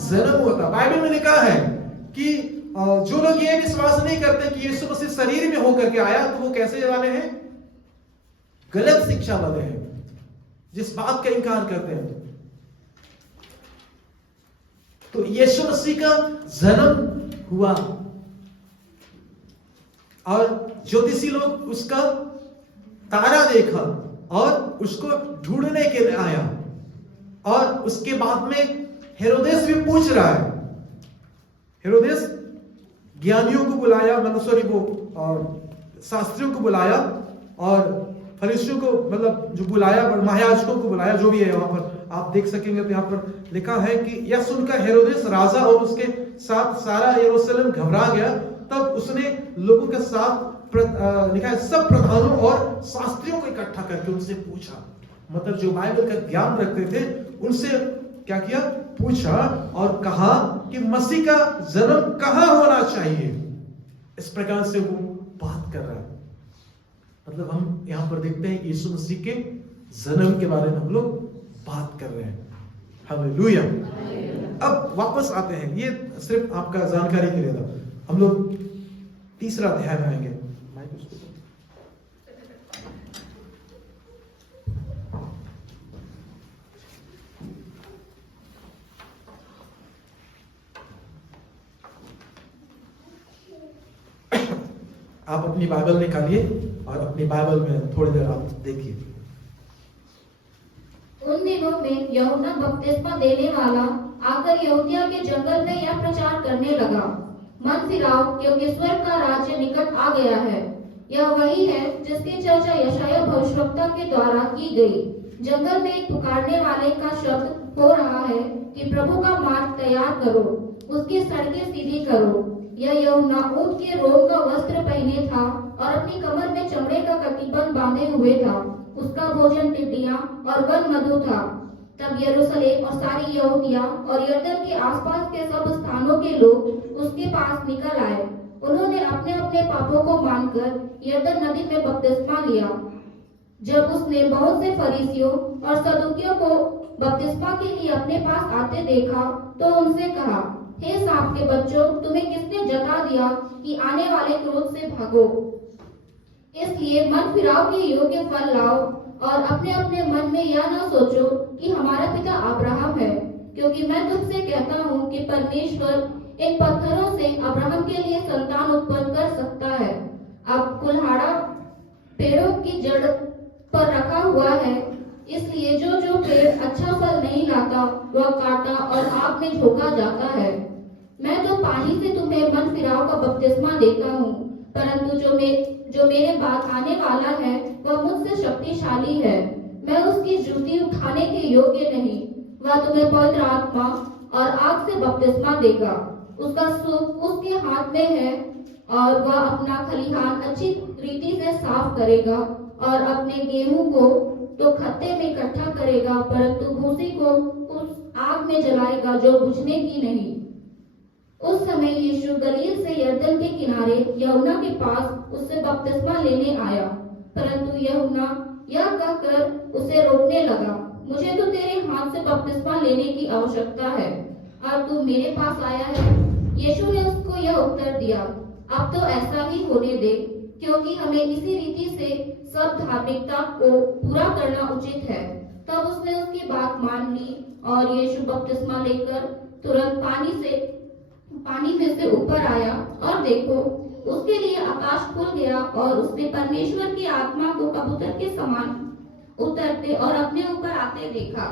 जन्म हुआ था। बाइबल में लिखा है कि जो लोग ये विश्वास नहीं करते कि यीशु मसीह शरीर में होकर के आया, तो वो कैसे वाले हैं? गलत शिक्षा वाले हैं, जिस बात का इनकार करते हैं। तो यीशु मसीह का जन्म हुआ और ज्योतिषी लोग उसका तारा देखा और उसको ढूंढने के लिए आया, और उसके बाद में हेरोदेस भी पूछ रहा है। हेरोदेस ज्ञानियों को बुलाया, शास्त्रियों को बुलाया और फरीसियों को, मतलब जो बुलाया, महायाजकों को बुलाया, जो भी है। यहाँ पर आप देख सकेंगे तो यहाँ पर लिखा है कि यह सुनकर हेरोदेस राजा और उसके साथ सारा यरूशलेम घबरा गया। तब उसने लोगों के साथ लिखा है सब प्रधानों और शास्त्रियों को इकट्ठा करके उनसे पूछा, मतलब जो बाइबल का ज्ञान रखते थे उनसे क्या किया? पूछा और कहा कि मसीह का जन्म कहाँ होना चाहिए। इस प्रकार से वो बात कर रहा है। मतलब हम यहाँ पर देखते हैं यीशु मसीह के जन्म के बारे में हम लोग बात कर रहे हैं। हालेलुया। अब वापस आते हैं, ये सिर्फ आपका जानकारी के लिए था। हम लोग तीसरा अध्याय में आएंगे। आप अपनी बाइबल निकालिए और अपनी बाइबल में थोड़ी देर आप देखिए। उन दिनों में यूहन्ना बपतिस्मा देने वाला आकर यहूदिया के जंगल में यह प्रचार करने लगा, मन फिराओ, क्योंकि स्वर्ग का राज्य निकट आ गया है। यह वही है जिसकी चर्चा यशायाह भविष्यवक्ता के द्वारा की गई। जंगल में एक पुकारने वाले का शब्द हो रहा है कि प्रभु का मार्ग तैयार करो, उसकी सड़कें सीधी करो। यह यूहन्ना ऊंट के रोम का वस्त्र पहने था और अपनी कमर में चमड़े का कटीबंध बांधे हुए था। उसका भोजन टिड्डियां और वन मधु था। तब यरूशलेम और सारी यहूदिया और यरदन के आसपास के सब स्थानों के लोग उसके पास निकल आए। उन्होंने अपने अपने पापों को मानकर यरदन नदी में बपतिस्मा लिया। जब उसने बहुत से फरीसियों और सदूकियों को बपतिस्मा के लिए अपने पास आते देखा, तो उनसे कहा, हे सांप के बच्चों, तुम्हें किसने जता दिया कि आने वाले क्रोध से भागो? इसलिए मन फिराव के योग्य फल लाओ और अपने अपने मन में यह न सोचो कि हमारा पिता अब्राहम है, क्योंकि मैं तुमसे कहता हूँ कि परमेश्वर इन पत्थरों से अब्राहम के लिए संतान उत्पन्न कर सकता है। अब कुल्हाड़ा पेड़ों की जड़ पर रखा हुआ है, इसलिए जो जो पेड़ अच्छा फल नहीं लाता वह काटा और आग में झोंका जाता है। मैं तो पानी से तुम्हें मन फिराव का बपतिस्मा देता हूँ, परंतु जो मेरे बाद आने वाला है वह मुझसे शक्तिशाली है। मैं उसकी जूती उठाने के योग्य नहीं। वह तुम्हें पवित्र आत्मा और आग से बपतिस्मा देगा। उसका सूप उसके हाथ में है और वह अपना खलिहान अच्छी रीति से साफ करेगा और अपने गेहूं को तो खत्ते में इकट्ठा करेगा, परंतु भूसी को उस आग में जलाएगा जो बुझने की नहीं। उस समय यीशु गलील से यरदन के किनारे यूहन्ना के पास उससे बपतिस्मा लेने आया, परंतु यूहन्ना यह कहकर उसे रोकने लगा, मुझे तो तेरे हाथ से बपतिस्मा लेने की आवश्यकता है और तू मेरे पास आया है। यीशु ने उसको यह उत्तर दिया, अब तो ऐसा ही होने दे, क्योंकि हमें इसी रीति से सब धार्मिकता को पूरा करना उचित है। तब उसने उसकी बात मान ली और यीशु बपतिस्मा लेकर तुरंत पानी में से ऊपर आया और देखो, उसके लिए आकाश खुल गया और उसने परमेश्वर की आत्मा को कबूतर के समान उतरते और अपने ऊपर आते देखा।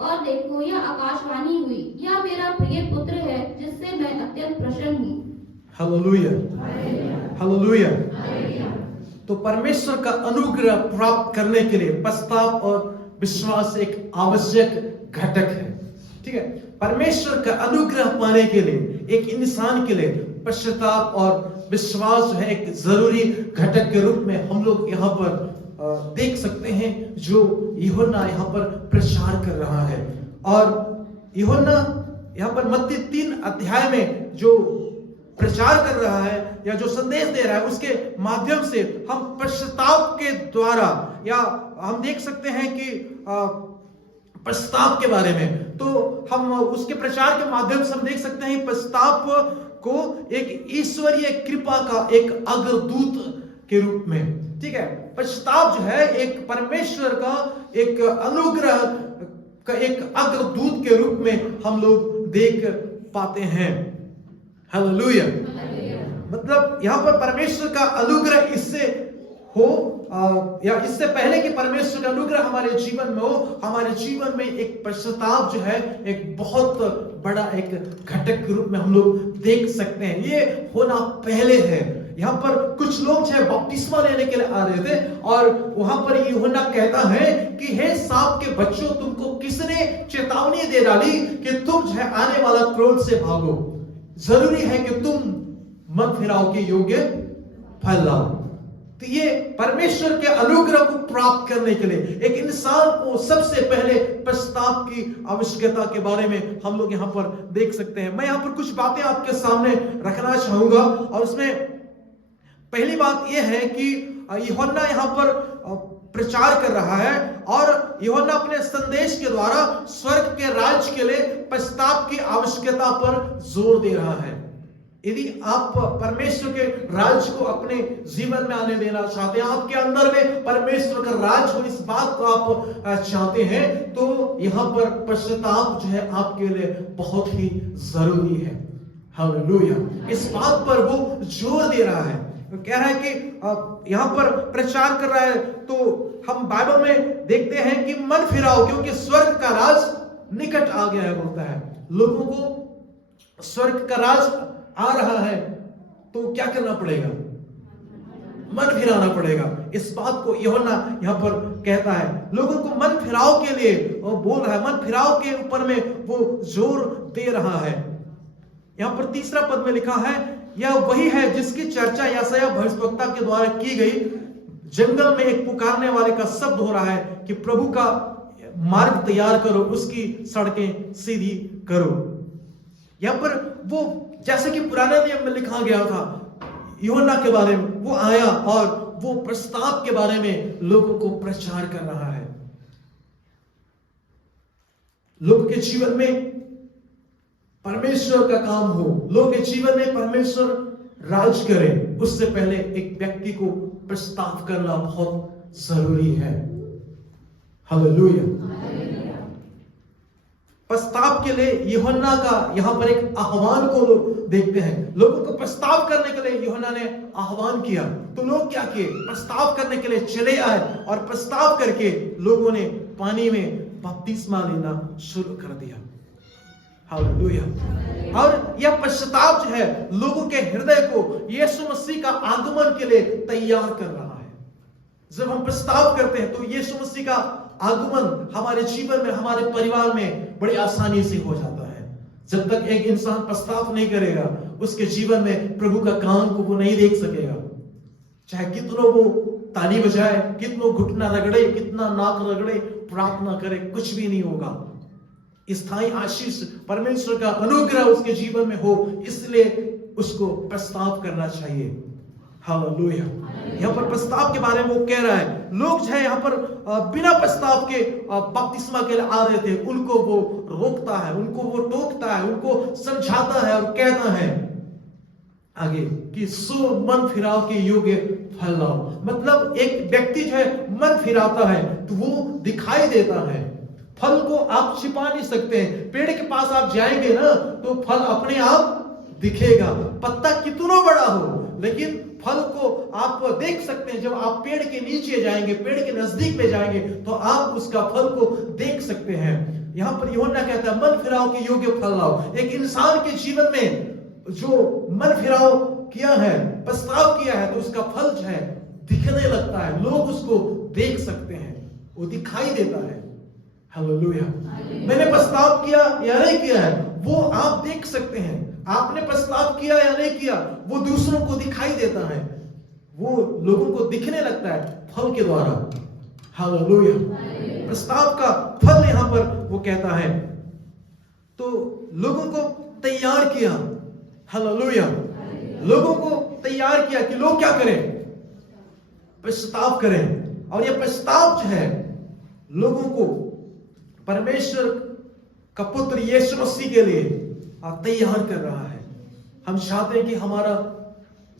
और देखो, यह आकाशवाणी हुई, यह मेरा प्रिय पुत्र है जिससे मैं अत्यंत प्रसन्न हूँ। Hallelujah, hallelujah. तो परमेश्वर का अनुग्रह प्राप्त करने के लिए पश्चाताप और विश्वास एक आवश्यक घटक है। ठीक है, परमेश्वर का अनुग्रह पाने के लिए एक इंसान के लिए पश्चाताप और विश्वास है एक जरूरी घटक के रूप में हम लोग यहाँ पर देख सकते हैं, जो यूहन्ना यहाँ पर प्रचार कर रहा है। और यूहन्ना यहाँ पर मत्ती 3 अध्याय में जो प्रचार कर रहा है या जो संदेश दे रहा है, उसके माध्यम से हम पश्चाताप के द्वारा, या हम देख सकते हैं कि पश्चाताप के बारे में, तो हम उसके प्रचार के माध्यम से हम देख सकते हैं पश्चाताप को एक ईश्वरीय कृपा का एक अग्रदूत के रूप में, ठीक है। पश्चाताप जो है एक परमेश्वर का एक अनुग्रह का एक अग्रदूत के रूप में हम लोग देख पाते हैं। हालेलुया। मतलब यहाँ पर परमेश्वर का अनुग्रह इससे हो या इससे पहले कि परमेश्वर का अनुग्रह हमारे जीवन में हो, हमारे जीवन में एक पश्चाताप जो है एक बहुत बड़ा एक घटक के रूप में हम लोग देख सकते हैं। ये होना पहले है। यहाँ पर कुछ लोग जो है बपतिस्मा लेने के लिए आ रहे थे और वहां पर यूहन्ना कहता है कि हे सांप के बच्चों, तुमको किसने चेतावनी दे डाली कि तुम जो है आने वाला क्रोध से भागो। जरूरी है कि तुम मन फिराव के योग्य फल लाओ। तो ये परमेश्वर के अनुग्रह को प्राप्त करने के लिए एक इंसान को सबसे पहले पश्चाताप की आवश्यकता के बारे में हम लोग यहाँ पर देख सकते हैं। मैं यहाँ पर कुछ बातें आपके सामने रखना चाहूंगा और उसमें पहली बात यह है कि यूहन्ना यहाँ पर प्रचार कर रहा है और यूहन्ना अपने संदेश के द्वारा स्वर्ग के राज्य के लिए पश्चाताप की आवश्यकता पर जोर दे रहा है। यदि आप परमेश्वर के राज्य को अपने जीवन में आने देना चाहते हैं, आपके अंदर में परमेश्वर का राज्य हो, इस बात को आप चाहते हैं, तो यहाँ पर पश्चाताप जो है आपके लिए बहुत ही जरूरी है। हालेलुया। इस बात पर वो जोर दे रहा है। कह रहा है कि यहाँ पर प्रचार कर रहा है, तो हम बाइबल में देखते हैं कि मन फिराओ क्योंकि स्वर्ग का राज निकट आ गया है, बोलता है। लोगों को स्वर्ग का राज आ रहा है तो क्या करना पड़ेगा? मन फिराना पड़ेगा। इस बात को यूहन्ना यहाँ पर कहता है। लोगों को मन फिराव के लिए वो बोल रहा है, मन फिराव के ऊपर में वो जोर दे रहा है। यहाँ पर तीसरा पद में लिखा है, यह वही है जिसकी चर्चा यशायाह भविष्यवक्ता के द्वारा की गई। जंगल में एक पुकारने वाले का शब्द हो रहा है कि प्रभु का मार्ग तैयार करो, उसकी सड़कें सीधी करो। यहाँ पर वो जैसे कि पुराने नियम में लिखा गया था यूहन्ना के बारे में, वो आया और वो पश्चाताप के बारे में लोगों को प्रचार कर रहा है। लोगों के जीवन में परमेश्वर का काम हो, लोगों के जीवन में परमेश्वर राज करे, उससे पहले एक व्यक्ति को पश्चाताप करना बहुत जरूरी है। हालेलुया। पश्चाताप के लिए यूहन्ना का यहाँ पर एक आह्वान को लोग देखते हैं। लोगों को पश्चाताप करने के लिए यूहन्ना ने आह्वान किया, तो लोग क्या किए? पश्चाताप करने के लिए चले आए और पश्चाताप करके लोगों ने पानी में बपतिस्मा लेना शुरू कर दिया। हालेलुया। और यह पश्चाताप जो है लोगों के हृदय को यीशु मसीह का आगमन के लिए तैयार कर रहा है। जब हम पश्चाताप करते हैं तो यीशु मसीह का आगमन हमारे जीवन में, हमारे परिवार में बड़ी आसानी से हो जाता है। जब तक एक इंसान पश्चाताप नहीं करेगा, उसके जीवन में प्रभु का काम को वो नहीं देख सकेगा। चाहे कितनों वो ताली बजाए, कितनों घुटना रगड़े, कितना नाक रगड़े, प्रार्थना करे, कुछ भी नहीं होगा। स्थायी आशीष परमेश्वर का अनुग्रह उसके जीवन में हो, इसलिए उसको पश्चाताप करना चाहिए। हालेलुया। यहाँ पर पश्चाताप के बारे में वो कह रहा है। लोग जो है यहाँ पर बिना पश्चाताप के बपतिस्मा के लिए आ रहे थे, उनको वो रोकता है, उनको वो टोकता है, उनको समझाता है और कहता है आगे कि सो मन फिराव के योग्य फल लाओ। मतलब एक व्यक्ति जो है मन फिराता है तो वो दिखाई देता है। फल को आप छिपा नहीं सकते हैं। पेड़ के पास आप जाएंगे ना तो फल अपने आप दिखेगा। पत्ता कितना बड़ा हो, लेकिन फल को आप देख सकते हैं। जब आप पेड़ के नीचे जाएंगे, पेड़ के नजदीक में जाएंगे, तो आप उसका फल को देख सकते हैं। यहाँ पर यूहन्ना कहता है मन फिराव के योग्य फल लाओ। एक इंसान के जीवन में जो मन फिराव किया है, पश्चाताप किया है, तो उसका फल जो है दिखने लगता है। लोग उसको देख सकते हैं, वो दिखाई देता है। हालेलुया। मैंने पश्चाताप किया या नहीं किया है वो आप देख सकते हैं। आपने पश्चाताप किया या नहीं किया वो दूसरों को दिखाई देता है, वो लोगों को दिखने लगता है फल के द्वारा। हालेलुया। पश्चाताप का फल यहां पर वो कहता है। तो लोगों को तैयार किया। हालेलुया। लोगों को तैयार किया कि लोग क्या करें? पश्चाताप करें। और यह पश्चाताप जो है लोगों को परमेश्वर का पुत्र यीशु मसीह के लिए तैयार कर रहा है। हम चाहते हैं कि हमारा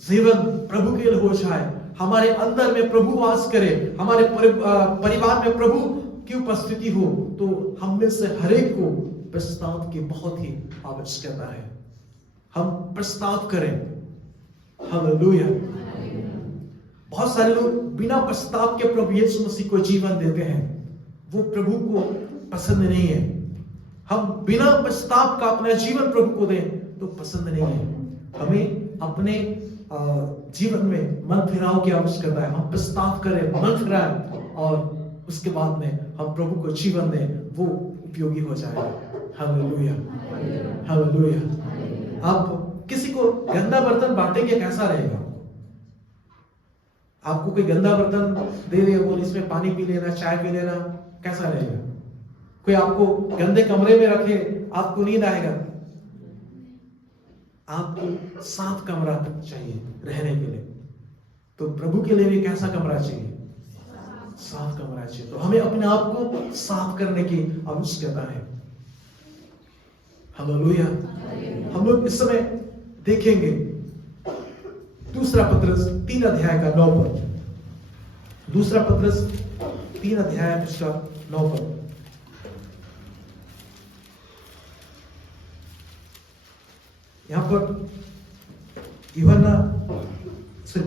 जीवन प्रभु के लिए हो जाए, हमारे अंदर में प्रभु वास करे, हमारे परिवार में प्रभु की उपस्थिति हो। तो हम में से हर एक को प्रस्ताव की बहुत ही आवश्यकता है। हम प्रस्ताव करें। हालेलुया। बहुत सारे लोग बिना प्रस्ताव के प्रभु यीशु मसीह को जीवन देते हैं, वो प्रभु को पसंद नहीं है। हम बिना प्रस्ताव का अपना जीवन प्रभु को दें तो पसंद नहीं है। हमें अपने जीवन में मन फिराव की आवश्यकता है। हम प्रस्ताव करें, मन फिराएं और उसके बाद में हम प्रभु को जीवन दें, वो उपयोगी हो जाएगा। Hallelujah, hallelujah. आप किसी को गंदा बर्तन बांटेंगे, कैसा रहेगा? आपको कोई गंदा बर्तन दे दे, बोल इसमें पानी पी लेना, चाय पी लेना, कैसा रहेगा? कोई आपको गंदे कमरे में रखे, आपको नींद आएगा? आपको साफ कमरा चाहिए रहने के लिए। तो प्रभु के लिए भी कैसा कमरा चाहिए? साफ कमरा चाहिए। तो हमें अपने आप को साफ करने की आवश्यकता है। हालेलुया। हम लोग इस समय देखेंगे दूसरा पत्रस 3 अध्याय का 9 पद। दूसरा पत्रस 3 अध्याय उसका 9 पद। यहां पर यूहन्ना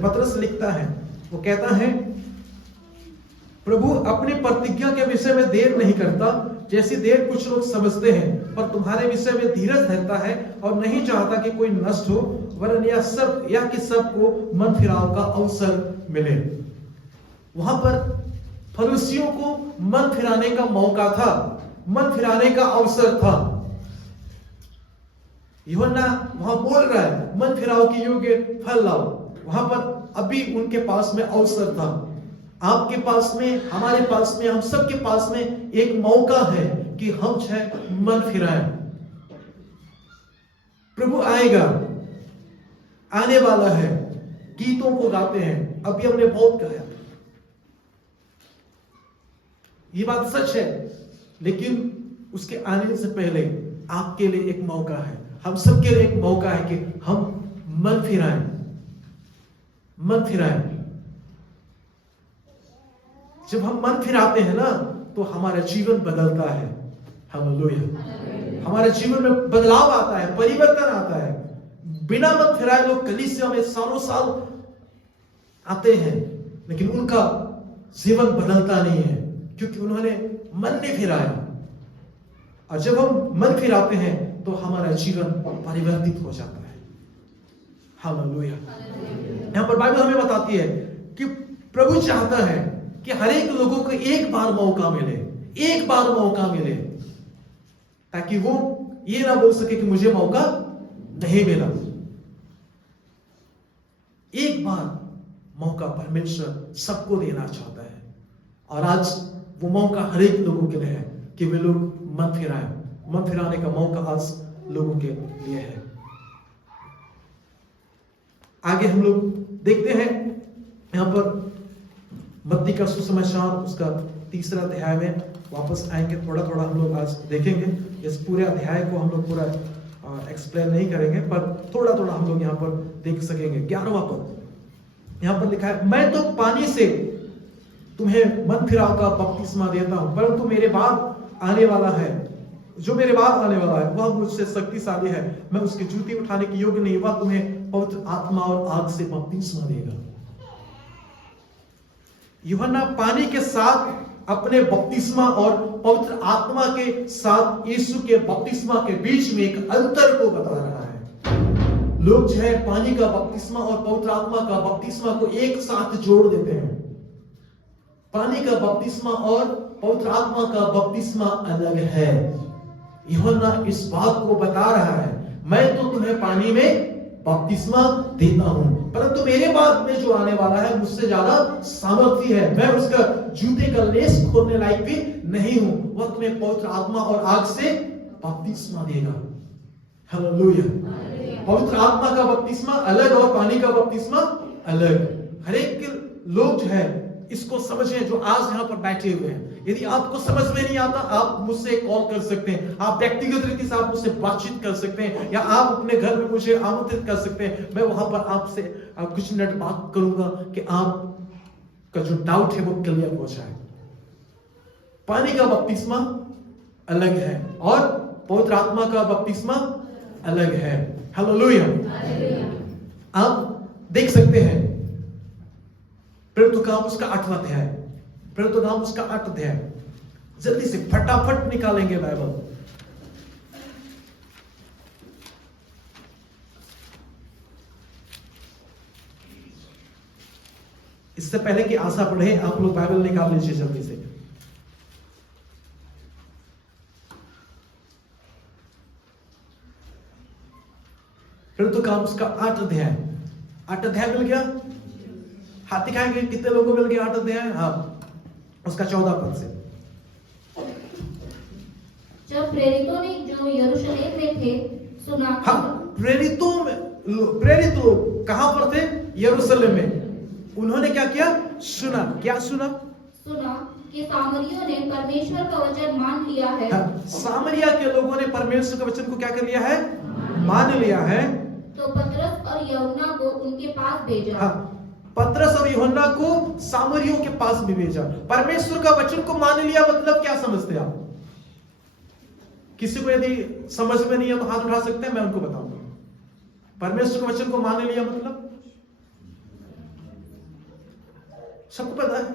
पत्रस लिखता है, वो कहता है, प्रभु अपनी प्रतिज्ञा के विषय में देर नहीं करता, जैसी देर कुछ लोग समझते हैं, पर तुम्हारे विषय में धीरज धरता है और नहीं चाहता कि कोई नष्ट हो, वरन यह कि सबको मन फिराव का अवसर मिले। वहां पर फरीसियों को मन फिराने का मौका था, मन फिराने का अवसर था। यूहन्ना वहां बोल रहा है, मन फिराव के योग्य फल लाओ। वहां पर अभी उनके पास में अवसर था। आपके पास में, हमारे पास में, हम सबके पास में एक मौका है कि हम मन फिराएं। प्रभु आएगा, आने वाला है। गीतों को गाते हैं, अभी हमने बहुत गाया, ये बात सच है, लेकिन उसके आने से पहले आपके लिए एक मौका है, हम सबके लिए एक मौका है कि हम मन फिराएं, मन फिराएं। जब हम मन फिराते हैं ना, तो हमारा जीवन बदलता है। हालेलुया। हमारे जीवन में बदलाव आता है, परिवर्तन आता है। बिना मन फिराए लोग कलीसिया में सालों साल आते हैं, लेकिन उनका जीवन बदलता नहीं है, क्योंकि उन्होंने मन नहीं फिराया। और जब हम मन फिराते हैं तो हमारा जीवन परिवर्तित हो जाता है। हालेलुया। यहां पर बाइबल हमें बताती है कि प्रभु चाहता है कि हर एक लोगों को एक बार मौका मिले, एक बार मौका मिले, ताकि वो ये ना बोल सके कि मुझे मौका नहीं मिला। एक बार मौका परमेश्वर सबको देना चाहता है, और आज वो मौका हर एक लोगों के लिए है कि वे लोग मन फिराएं। मन फिराने का मौका आज लोगों के लिए है। आगे हम लोग देखते हैं, यहां पर मत्ती का सुसमाचार उसका 3 अध्याय में वापस आएंगे। थोड़ा थोड़ा हम लोग आज देखेंगे। इस पूरे अध्याय को हम लोग पूरा एक्सप्लेन नहीं करेंगे, पर थोड़ा थोड़ा हम लोग यहाँ पर देख सकेंगे। 11वां पद यहाँ पर लिखा है, मैं तो पानी से तुम्हें मन फिराव का बपतिस्मा देता हूं, परंतु मेरे बाद आने वाला है, जो मेरे बाद आने वाला है वह मुझसे शक्तिशाली है, मैं उसकी जूती उठाने की योग्य नहीं, वह तुम्हें पवित्र आत्मा और आग से बपतिस्मा देगा। यूहन्ना पानी के साथ अपने बपतिस्मा और पवित्र आत्मा के साथ यीशु के बपतिस्मा के बीच में एक अंतर को बता रहा है। लोग जो है पानी का बपतिस्मा और पवित्र आत्मा का बपतिस्मा को एक साथ जोड़ देते हैं। पानी का बपतिस्मा और पवित्र आत्मा का बपतिस्मा अलग है। यूहन्ना इस बात को बता रहा है, मैं तो तुम्हें पानी में बपतिस्मा देता हूं, परंतु मेरे बाद में जो आने वाला है मुझसे ज्यादा सामर्थी है, मैं उसका जूते का लेस खोलने लायक भी नहीं हूं, वह तुम्हें पवित्र आत्मा और आग से बपतिस्मा देगा। हालेलुया। पवित्र आत्मा का बपतिस्मा अलग और पानी का बपतिस्मा अलग। हर एक लोग जो है इसको समझें, जो आज यहां पर बैठे हुए हैं, यदि आपको समझ में नहीं आता, आप मुझसे कॉल कर सकते हैं, आप व्यक्तिगत रीति से आप मुझसे बातचीत कर सकते हैं, या आप अपने घर में मुझे आमंत्रित कर सकते हैं। मैं वहां पर आपसे कुछ मिनट बात करूंगा कि आपका जो डाउट है वो क्लियर हो जाए। पानी का बपतिस्मा अलग है और पवित्र आत्मा का बपतिस्मा अलग है। हालेलुया। आप देख सकते हैं प्रेरितों का काम उसका 8वां अध्याय, प्रेरितों का काम उसका 8 अध्याय, जल्दी से फटाफट निकालेंगे बाइबल। इससे पहले कि आशा पढ़े, आप लोग बाइबल निकाल लीजिए जल्दी से। प्रेरितों का काम उसका 8 अध्याय, 8 अध्याय मिल गया? हाथ दिखाएंगे कितने लोगों को मिल गया 8 अध्याय? हाँ, उसका 14 पद से। जब प्रेरितों ने जो यरूशलेम में थे सुना। हाँ, प्रेरित लोग कहां पर थे? यरूशलेम में। उन्होंने क्या किया? सुना। क्या सुना? सुना कि सामरियों ने परमेश्वर का वचन मान लिया है। हाँ, सामरिया के लोगों ने परमेश्वर के वचन को क्या कर लिया है? मान लिया है। तो पतरस और यूहन्ना को उनके पास भेजा। हाँ, पतरस और यूहन्ना को सामरियों के पास भी भेजा। परमेश्वर का वचन को मान लिया मतलब क्या समझते आप? किसी को यदि समझ में नहीं है तो हाथ उठा सकते हैं, मैं उनको बताऊंगा। परमेश्वर के वचन को मान लिया मतलब सबको पता है?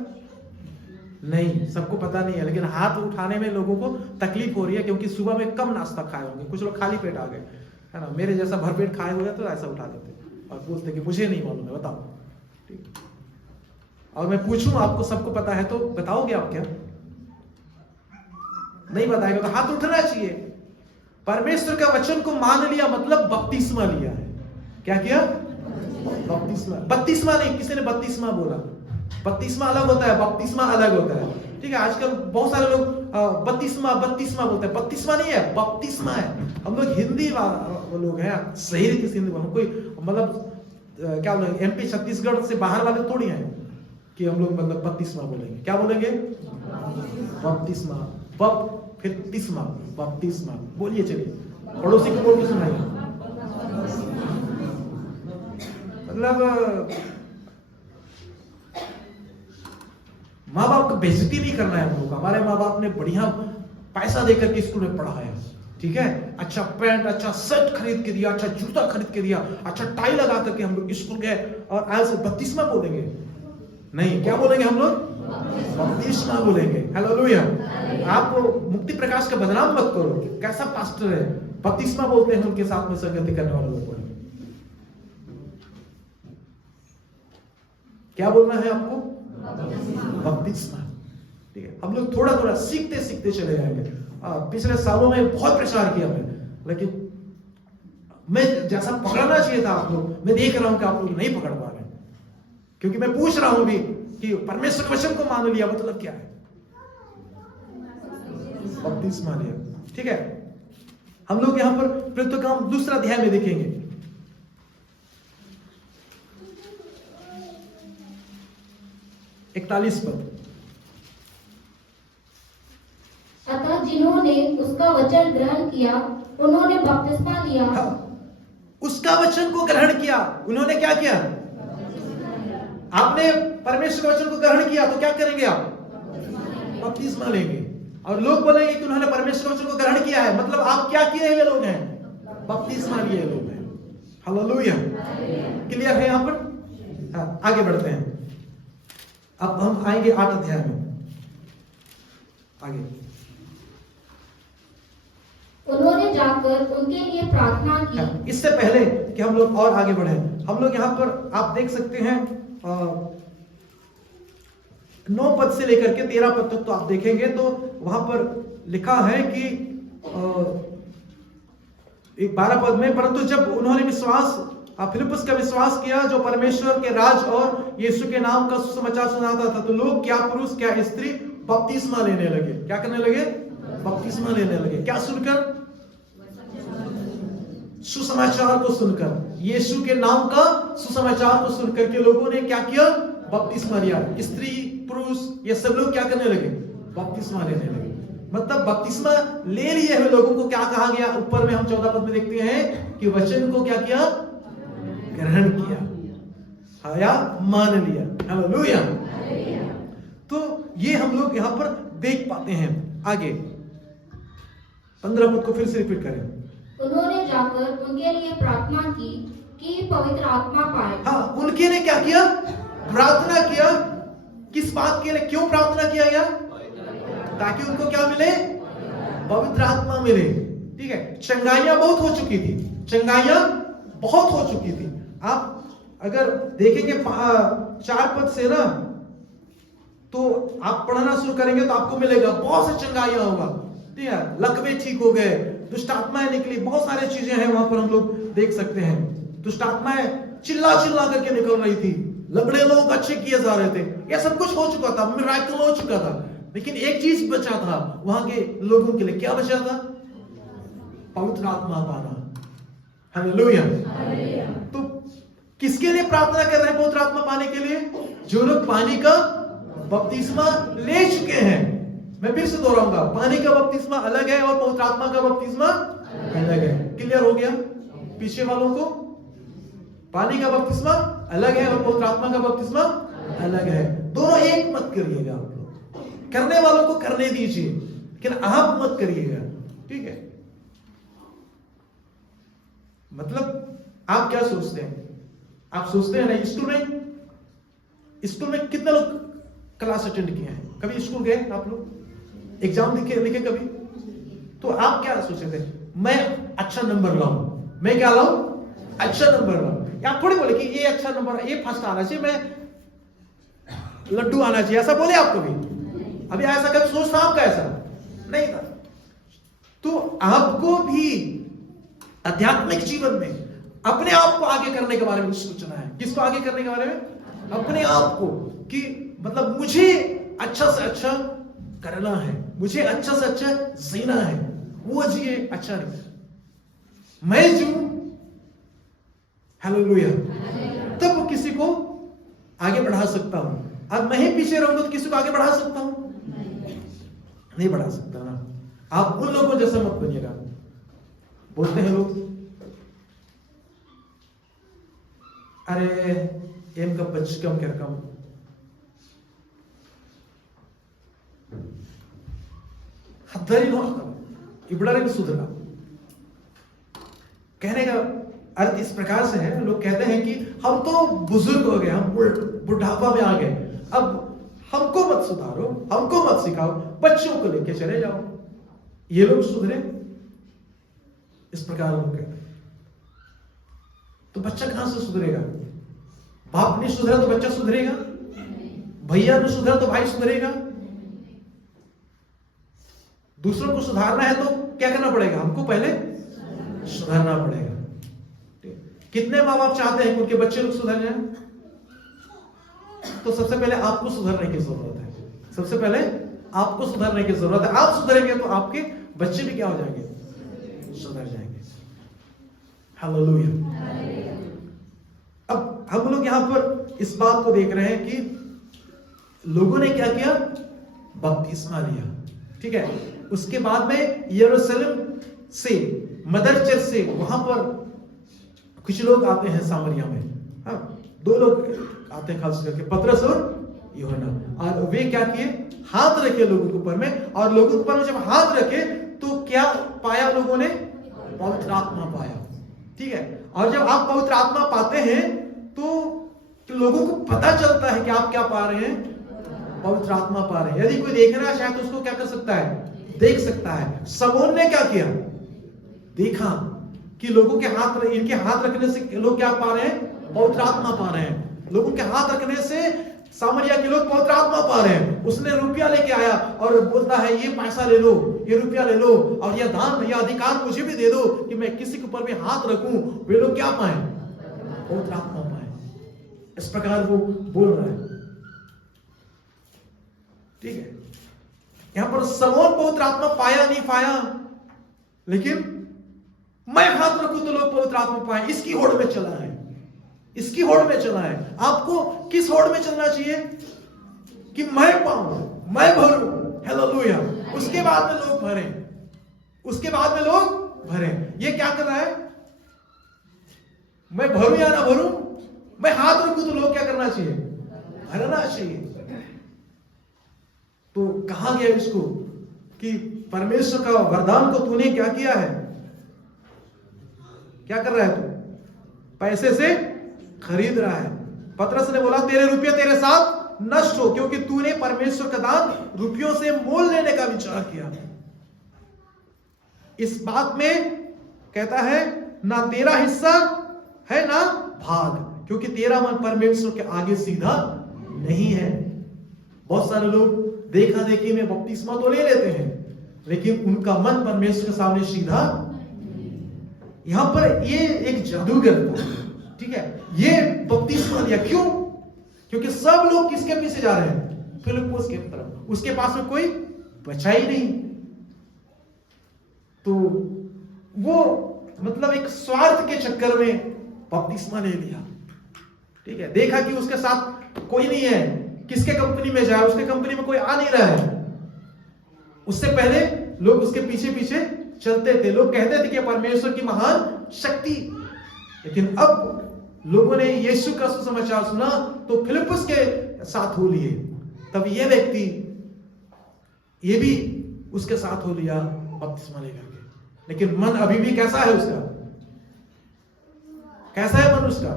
नहीं, सबको पता नहीं है, लेकिन हाथ उठाने में लोगों को तकलीफ हो रही है क्योंकि सुबह में कम नाश्ता खाए होंगे। कुछ लोग खाली पेट आ गए, है ना। मेरे जैसा भरपेट खाए हुए तो ऐसा उठा देते और पूछते कि मुझे नहीं मालूम है, बताओ। ठीक। और मैं पूछूं आपको सबको पता है तो बताओगे आप क्या? नहीं बताएगा तो हाथ उठना चाहिए। परमेश्वर का वचन को मान लिया मतलब बपतिस्मा लिया है। क्या किया? बपतिस्मा। बपतिस्मा नहीं, किसी ने बपतिस्मा बोला। बपतिस्मा अलग होता है, बपतिस्मा अलग होता है। ठीक है, आजकल बहुत सारे लोग बपतिस्मा बोलते हैं। बपतिस्मा नहीं है, बपतिस्मा है। हम लोग हिंदी लोग हैं, सही रीति से हिंदी, हम कोई मतलब क्या बोलेंगे, एमपी छत्तीसगढ़ से बाहर वाले थोड़ी हैं कि हम लोग मतलब बपतिस्मा बोलेंगे। क्या बोलेंगे? बपतिस्मा। बप फिर तिस्मा, बपतिस्मा बोलिए। चलिए पड़ोसी को बोल के सुनाइए। मतलब माँ बाप को बेइज्जती नहीं करना है हम लोग। हमारे माँ बाप ने बढ़िया पैसा देकर के स्कूल में पढ़ाया, ठीक है, अच्छा पैंट, अच्छा शर्ट खरीद के दिया, अच्छा जूता खरीद के दिया, अच्छा टाई लगा करके हम लोग स्कूल गए और आज से बपतिस्मा बोलेंगे? नहीं, क्या बोलेंगे हम लोग? बपतिस्मा बोलेंगे। हालेलुया। आप मुक्ति प्रकाश का बदनाम मत करो, कैसा पास्टर है, बपतिस्मा बोलते हैं उनके साथ में संगति करने वाले लोगों को। क्या बोलना है आपको? बपतिस्मा। ठीक है, हम लोग थोड़ा थोड़ा सीखते सीखते चले जाएंगे। पिछले सालों में बहुत प्रचार किया मैं, लेकिन मैं जैसा पकड़ना चाहिए था आप लोग, मैं देख रहा हूं कि आप लोग नहीं पकड़ पा रहे, क्योंकि मैं पूछ रहा हूं भी कि परमेश्वर के वचन को मान लिया मतलब क्या है? बपतिस्मा लिया। ठीक है, हम लोग यहां पर प्रेरितों का काम 2 अध्याय में देखेंगे। इकतालीस पद। अतः जिन्होंने उसका वचन ग्रहण किया उन्होंने बपतिस्मा लिया। उसका वचन को ग्रहण किया, उन्होंने क्या किया? आपने परमेश्वर के वचन को ग्रहण किया तो क्या करेंगे आप? बपतिस्मा लेंगे। और लोग बोलेंगे कि उन्होंने परमेश्वर के वचन को ग्रहण किया है, मतलब आप क्या किए हुए लोग हैं? बपतिस्मा लिए लोग हैं। हालेलुया। क्लियर है यहां पर? हाँ, आगे बढ़ते हैं। अब हम आएंगे 8 अध्याय में आगे। उन्होंने जाकर उनके लिए प्रार्थना की। इससे पहले कि हम लोग और आगे बढ़े, हम लोग यहां पर आप देख सकते हैं 9 पद से लेकर के 13 पद तक तो आप देखेंगे तो वहां पर लिखा है कि 12 पद में, परंतु जब उन्होंने विश्वास फिलिप्पुस का विश्वास किया जो परमेश्वर के राज और यीशु के नाम का सुसमाचार सुनाता था, तो लोग क्या पुरुष क्या स्त्री बपतिस्मा लेने लगे। क्या करने लगे? बपतिस्मा लेने लगे। क्या सुनकर? सुसमाचार को सुनकर, यीशु के नाम का सुसमाचार को सुनकर के लोगों ने क्या किया? बपतिस्मा लिया। स्त्री पुरुष ये सब लोग क्या करने लगे? बपतिस्मा लेने लगे। मतलब बपतिस्मा ले लिए हुए लोगों को क्या कहा गया? ऊपर में हम 14 पद में देखते हैं कि वचन को क्या किया? ग्रहण किया या मान लिया। हालेलुया। तो ये हम लोग यहां पर देख पाते हैं। आगे 15 पद को फिर से रिपीट करें। उन्होंने जाकर उनके लिए प्रार्थना की कि पवित्र आत्मा पाए। हाँ, उनके लिए क्या किया? प्रार्थना किया। किस बात के लिए? क्यों प्रार्थना किया गया? ताकि उनको क्या मिले? पवित्र आत्मा मिले। ठीक है। चंगाइयां बहुत हो चुकी थी, चंगाइयां बहुत हो चुकी थी। आप अगर देखेंगे 4 पद से ना, तो आप पढ़ना शुरू करेंगे तो आपको मिलेगा बहुत से चंगाइयां होगा। ठीक है, लकवे ठीक हो गए, दुष्ट आत्माएं निकली, बहुत सारी चीजें हैं वहां पर हम लोग देख सकते हैं। दुष्ट आत्माएं चिल्ला चिल्ला करके निकल रही थी, लंगड़े लोग अच्छे किए जा रहे थे, यह सब कुछ हो चुका था, मिराकल हो चुका था। लेकिन एक चीज बचा था वहां के लोगों के लिए। क्या बचा था? पवित्र आत्मा पाना। हालेलुया। तो किसके लिए प्रार्थना कर रहे हैं पवित्र आत्मा पाने के लिए? जो लोग पानी का बपतिस्मा ले चुके हैं। मैं फिर से दोहराऊंगा, पानी का बपतिस्मा अलग है और पवित्र आत्मा का बपतिस्मा अलग है। क्लियर हो गया पीछे वालों को? पानी का बपतिस्मा अलग है और पवित्र आत्मा का बपतिस्मा अलग है। दोनों एक मत करिएगा। आप लोग करने वालों को करने दीजिए, लेकिन आप मत करिएगा। ठीक है। मतलब आप क्या सोचते हैं? आप सोचते हैं ना, स्कूल में कितने लोग क्लास अटेंड किए हैं? कभी स्कूल गए आप लोग? एग्जाम लिखे कभी? तो आप क्या सोचते थे? मैं अच्छा नंबर लाऊं, मैं क्या लाऊं? अच्छा नंबर लाऊं। आप थोड़ी बोले कि ये अच्छा नंबर, ये फर्स्ट आना चाहिए, मैं लड्डू आना चाहिए, ऐसा बोले आप कभी? अभी ऐसा कभी सोचता आपका? ऐसा नहीं था। तो आपको भी आध्यात्मिक जीवन में अपने आप को आगे करने के बारे में सोचना है। किसको आगे करने के बारे में? अपने आप को। कि मतलब मुझे अच्छा से अच्छा करना है, मुझे अच्छा से अच्छा जीना है। वो जिए अच्छा नहीं, मैं जीऊं। हालेलुया। तब वो किसी को आगे बढ़ा सकता हूं। अब मैं ही पीछे रहूंगा तो किसी को आगे बढ़ा सकता हूं? नहीं बढ़ा सकता ना। आप उन लोगों जैसा मत बनिएगा। बोलते हैं लोग, अरे एम का बच्चकम क्या कम, हद्दारी नो इबड़ारे को सुधरना। कहने का अर्थ इस प्रकार से है, लोग कहते हैं कि हम तो बुजुर्ग हो गए, हम बुढ़ापा में आ गए, अब हमको मत सुधारो, हमको मत सिखाओ, बच्चों को लेके चले जाओ, ये लोग सुधरे। इस प्रकार लोग कहते हैं। तो बच्चा कहां से सुधरेगा? बाप नहीं सुधरा तो बच्चा सुधरेगा? भैया नहीं सुधरा तो भाई सुधरेगा? दूसरों को सुधारना है तो क्या करना पड़ेगा? हमको पहले सुधारना पड़ेगा। कितने माँ बाप चाहते हैं कि उनके बच्चे लोग सुधर जाएं? तो सबसे पहले आपको सुधरने की जरूरत है। सबसे पहले आपको सुधरने की जरूरत है। आप सुधरेंगे तो आपके बच्चे भी क्या हो जाएंगे? सुधर जाएंगे। हालेलुया। अब हम लोग यहां पर इस बात को देख रहे हैं कि लोगों ने क्या किया? बपतिस्मा लिया। ठीक है। उसके बाद में यरूशलेम से, मदर चर्च से, वहां पर कुछ लोग आते हैं सामरिया में। हाँ, 2 लोग आते हैं खास करके, पतरस और यूहन्ना। और वे क्या किए? हाथ रखे लोगों के ऊपर में, और लोगों के ऊपर में जब हाथ रखे तो क्या पाया लोगों ने? पवित्र आत्मा पाया। ठीक है। और जब आप पवित्र आत्मा पाते हैं तो लोगों को पता चलता है कि आप क्या पा रहे हैं? पवित्र आत्मा पा रहे हैं। यदि कोई देखना चाहे तो उसको क्या कर सकता है? देख सकता है। समौन ने क्या किया? देखा कि लोगों के हाथ, इनके हाथ रखने से लोग क्या पा रहे हैं? पवित्र आत्मा पा रहे हैं। लोगों के हाथ रखने से सामरिया के लोग पवित्र आत्मा पा रहे हैं। उसने रुपया लेके आया और बोलता है, ये पैसा ले लो, ये रुपया ले लो, और यह दान या अधिकार मुझे भी दे दो कि मैं किसी के ऊपर भी हाथ रखूं। वे लोग क्या पाए? पवित्र आत्मा पाए। इस प्रकार वो बोल रहा है। ठीक है। यहां पर समौन पवित्र आत्मा पाया नहीं पाया, लेकिन मैं हाथ रखूं तो लोग पवित्र आत्मा पाए, इसकी होड़ में चला है। इसकी होड़ में चला है। आपको किस होड़ में चलना चाहिए? कि मैं पाऊं, मैं भरूं, हालेलुया। उसके बाद में लोग भरे, उसके बाद में लोग भरे। ये क्या कर रहा है? मैं भरूं या ना भरूं, मैं हाथ रखूं तो लोग क्या करना चाहिए? भरना चाहिए। तो कहा गया इसको कि परमेश्वर का वरदान को तूने क्या किया है? क्या कर रहा है तू? पैसे से खरीद रहा है। पतरस ने बोला तेरे रुपये तेरे साथ नष्ट हो, क्योंकि तूने परमेश्वर का दान रुपयों से मोल लेने का विचार किया। इस बात में कहता है ना तेरा हिस्सा है ना भाग, क्योंकि तेरा मन परमेश्वर के आगे सीधा नहीं है। बहुत सारे लोग देखा देखी में बपतिस्मा तो ले लेते हैं, लेकिन उनका मन परमेश्वर के सामने सीधा। यहां पर ये एक जादूगर था, ठीक है, ये बपतिस्मा लिया। क्यों? क्योंकि सब लोग किसके पीछे जा रहे हैं? फिलिप्पुस के तरफ। उसके पास में कोई बचा ही नहीं। तो वो मतलब एक स्वार्थ के चक्कर में बपतिस्मा ले लिया, ठीक है। देखा कि उसके साथ कोई नहीं है, किसके कंपनी में जाए? उसके कंपनी में कोई आ नहीं रहा है। उससे पहले लोग उसके पीछे पीछे चलते थे, लोग कहते थे कि परमेश्वर की महान शक्ति। लेकिन अब लोगों ने यीशु का सुसमाचार सुना तो फिलिप्पुस के साथ हो लिए। तब ये व्यक्ति ये भी उसके साथ हो लिया बपतिस्मा लेकर के। लेकिन मन अभी भी कैसा है उसका? कैसा है मन उसका?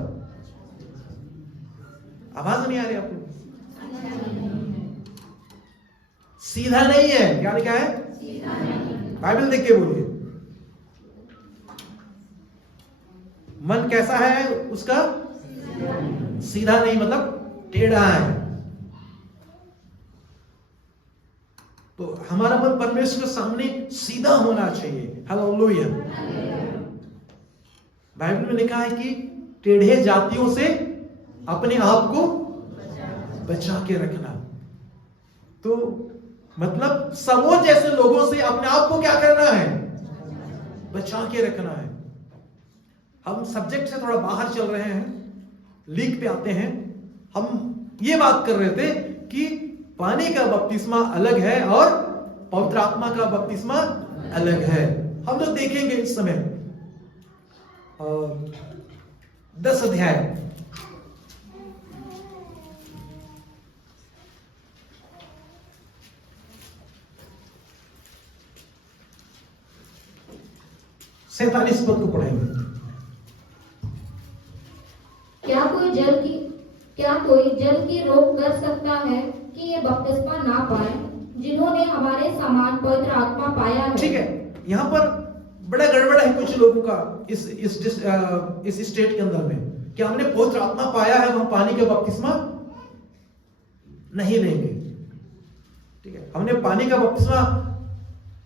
आवाज नहीं आ रही आपको? सीधा नहीं है। क्या लिखा है? सीधा नहीं। बाइबल देख के बोलिए। मन कैसा है उसका? सीधा नहीं, मतलब टेढ़ा है। तो हमारा मन परमेश्वर के सामने सीधा होना चाहिए। हालेलुया। बाइबल में लिखा है कि टेढ़े जातियों से अपने आप को बचा के रखना। तो मतलब समोर जैसे लोगों से अपने आप को क्या करना है? बचा के रखना है। हम सब्जेक्ट से थोड़ा बाहर चल रहे हैं, लीक पे आते हैं। हम ये बात कर रहे थे कि पानी का बपतिस्मा अलग है और पवित्र आत्मा का बपतिस्मा अलग है। हम लोग देखेंगे इस समय 10 अध्याय सैंतालीस पद को पढ़ेंगे। क्या कोई जल की रोक कर सकता है कि ये बपतिस्मा ना पाए जिन्होंने हमारे समान पवित्र आत्मा पाया है? ठीक है, यहाँ पर बड़ा गड़बड़ है कुछ लोगों का इस स्टेट के अंदर में कि हमने पवित्र आत्मा पाया है, हम पानी का बपतिस्मा नहीं लेंगे। ठीक है, हमने पानी का बपतिस्मा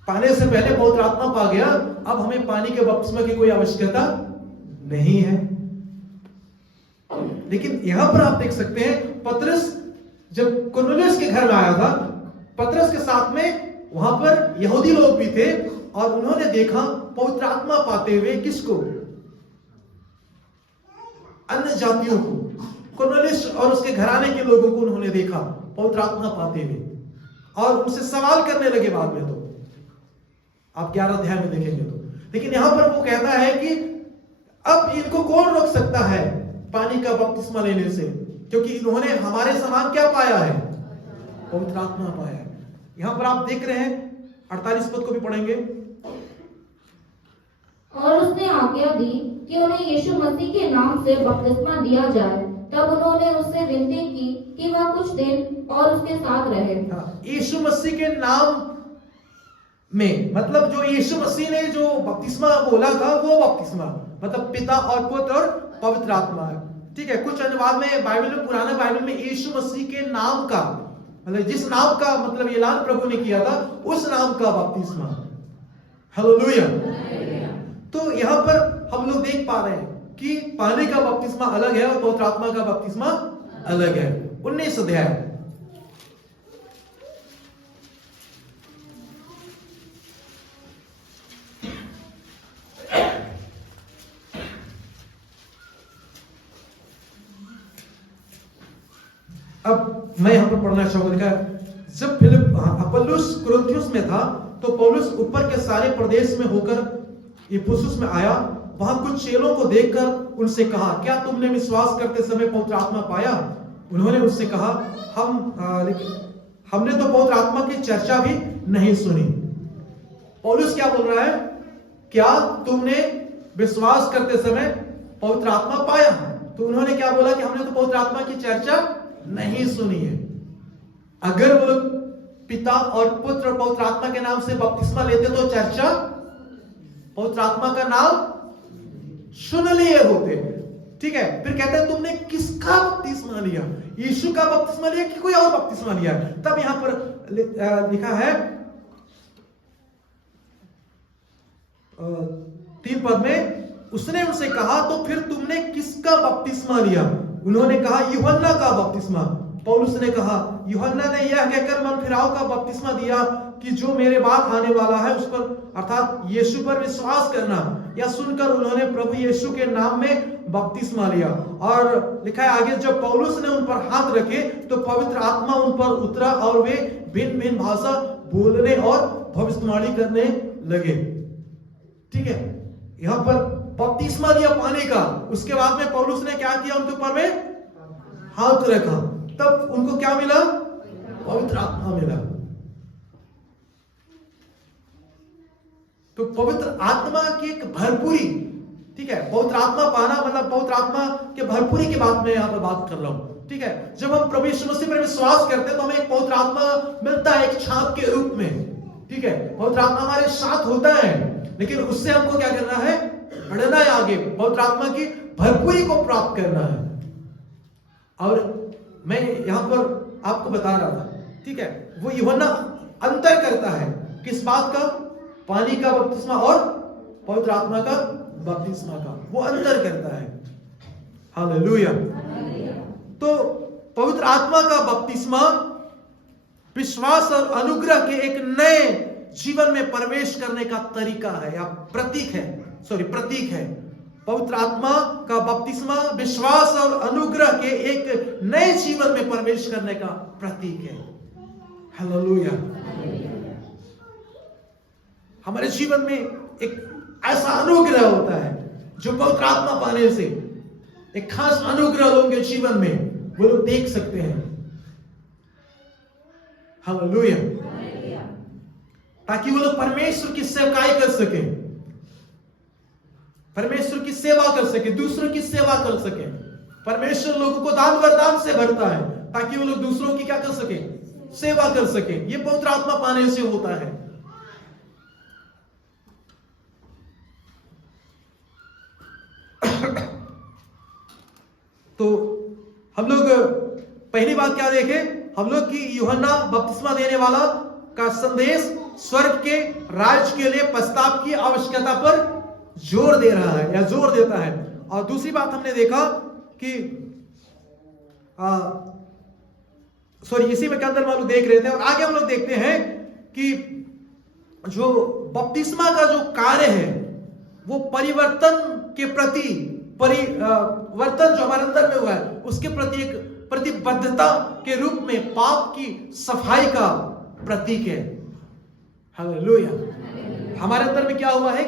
पाने से पहले पवित्र आत्मा पा गया, अब हमें पानी के बपतिस्मा की कोई आवश्यकता नहीं है। लेकिन यहां पर आप देख सकते हैं पतरस जब कुरनेलियुस के घर में आया था, पतरस के साथ में वहां पर यहूदी लोग भी थे और उन्होंने देखा पवित्र आत्मा पाते हुए किसको? अन्य जातियों को। कुरनेलियुस और उसके घराने के लोगों को उन्होंने देखा पवित्र आत्मा पाते हुए और उनसे सवाल करने लगे। बाद में तो आप 11 अध्याय में देखेंगे तो। लेकिन यहां पर वो कहता है कि अब इनको कौन रोक सकता है पानी का बपतिस्मा लेने से, क्योंकि इन्होंने हमारे समान क्या पाया है? पवित्र आत्मा पाया है। यहां पर आप देख रहे हैं 48 पद को भी पढ़ेंगे। और उसने आज्ञा दी कि उन्हें यीशु मसीह के नाम से बपतिस्मा दिया जाए। तब उन्होंने उससे विनती की कि वह कुछ दिन और उसके साथ रहे। यीशु मसीह के नाम में मतलब जो यीशु मसीह ने जो बपतिस्मा बोला था वो बपतिस्मा मतलब पिता और पुत्र और पवित्र आत्मा है। ठीक है, कुछ अनुवाद में बाइबल में, पुराने बाइबल में यीशु मसीह के नाम का मतलब जिस नाम का मतलब ऐलान प्रभु ने किया था उस नाम का बपतिस्मा। हालेलुया। तो यहां पर हम लोग देख पा रहे हैं कि पानी का बपतिस्मा अलग है और पवित्र आत्मा का बपतिस्मा अलग है। 19 अध्याय अब मैं यहां पर पढ़ना चाहूंगा। जब फिलिप अपुल्लोस कुरिन्थियुस में था, तो पौलुस ऊपर के सारे प्रदेश में होकर इफिसुस में आया। वहां कुछ चेलों को देखकर उनसे कहा, क्या तुमने विश्वास करते समय पवित्र आत्मा पाया? उन्होंने उससे कहा, हमने तो पवित्र आत्मा की चर्चा भी नहीं सुनी। पौलुस क्या बोल रहा है? क्या तुमने विश्वास करते समय पवित्र आत्मा पाया? तो उन्होंने क्या बोला कि हमने तो पवित्र आत्मा की चर्चा नहीं सुनी है। अगर वो लोग पिता और पुत्र और पवित्र आत्मा के नाम से बपतिस्मा लेते तो चर्चा पवित्र आत्मा का नाम सुन लिए होते। ठीक है, फिर कहते हैं तुमने किसका बपतिस्मा लिया? यीशु का बपतिस्मा लिया कि कोई और बपतिस्मा लिया? तब यहां पर लिखा है 3 पद में, उसने उनसे कहा, तो फिर तुमने किसका बपतिस्मा लिया? उन्होंने कहा, यूहन्ना का बपतिस्मा। पौलुस ने कहा, यूहन्ना ने यह कहकर मन फिराव का बपतिस्मा दिया कि जो मेरे बाद आने वाला है उस पर, अर्थात यीशु पर विश्वास करना। यह सुनकर उन्होंने प्रभु यीशु के नाम में बपतिस्मा लिया। और लिखा है आगे, जब पौलुस ने उन पर हाथ रखे तो पवित्र आत्मा उन पर उतरा और वे भिन्न भिन्न भाषा बोलने और भविष्यवाणी करने लगे। ठीक है, यहां पर बपतिस्मा लिया पानी का। उसके बाद में पौलुस ने क्या किया? उनके ऊपर में हाथ रखा, तब उनको क्या मिला? पवित्र आत्मा मिला। तो पवित्र आत्मा की एक भरपूरी, ठीक है, पवित्र आत्मा पाना मतलब पवित्र आत्मा के भरपूरी की बात मैं यहां पर बात कर रहा हूं। ठीक है, जब हम प्रभु यीशु मसीह पर विश्वास करते हैं तो हमें एक पवित्र आत्मा मिलता है, एक छाप के रूप में। ठीक है, पवित्र आत्मा हमारे साथ होता है, लेकिन उससे हमको क्या करना है? बढ़ना है आगे, पवित्र आत्मा की भरपूरी को प्राप्त करना है। और मैं यहां पर आपको बता रहा था, ठीक है, वो यूहन्ना अंतर करता है किस बात का? पानी का बपतिस्मा और पवित्र आत्मा का बपतिस्मा का, वो अंतर करता है। हालेलुया। तो पवित्र आत्मा का बपतिस्मा विश्वास और अनुग्रह के एक नए जीवन में प्रवेश करने का तरीका है या प्रतीक है। पवित्र आत्मा का बपतिस्मा विश्वास और अनुग्रह के एक नए जीवन में प्रवेश करने का प्रतीक है। हालेलुया। हमारे जीवन में एक ऐसा अनुग्रह होता है जो पवित्र आत्मा पाने से एक खास अनुग्रह लोगों के जीवन में वो लोग देख सकते हैं। हालेलुया। ताकि वो लोग परमेश्वर की सेवकाई कर सके, परमेश्वर की सेवा कर सके, दूसरों की सेवा कर सके। परमेश्वर लोगों को दान वरदान से भरता है ताकि वो लोग दूसरों की क्या कर सके? सेवा कर सके। ये पवित्र आत्मा पाने से होता है। तो हम लोग पहली बात क्या देखे? हम लोग की यूहन्ना बपतिस्मा देने वाला का संदेश स्वर्ग के राज्य के लिए प्रस्ताव की आवश्यकता पर जोर दे रहा है या जोर देता है। और दूसरी बात हमने देखा कि इसी में के अंदर हम लोग देख रहे थे और आगे हम लोग देखते हैं कि जो बपतिस्मा का जो कार्य है वो परिवर्तन के प्रति परिवर्तन जो हमारे अंदर में हुआ है उसके प्रति एक प्रतिबद्धता के रूप में पाप की सफाई का प्रतीक है। हालेलुया। हमारे अंदर में क्या हुआ है?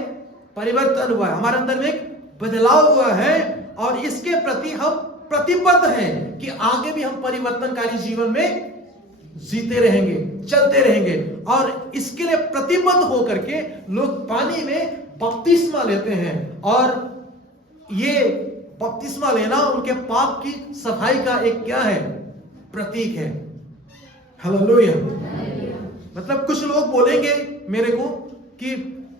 परिवर्तन हुआ है, हमारे अंदर में एक बदलाव हुआ है और इसके प्रति हम प्रतिबद्ध हैं कि आगे भी हम परिवर्तनकारी जीवन में जीते रहेंगे, चलते रहेंगे। और इसके लिए प्रतिबद्ध होकर के लोग पानी में बपतिस्मा लेते हैं और ये बपतिस्मा लेना उनके पाप की सफाई का एक क्या है? प्रतीक है। हालेलुया। मतलब कुछ लोग बोलेंगे मेरे को कि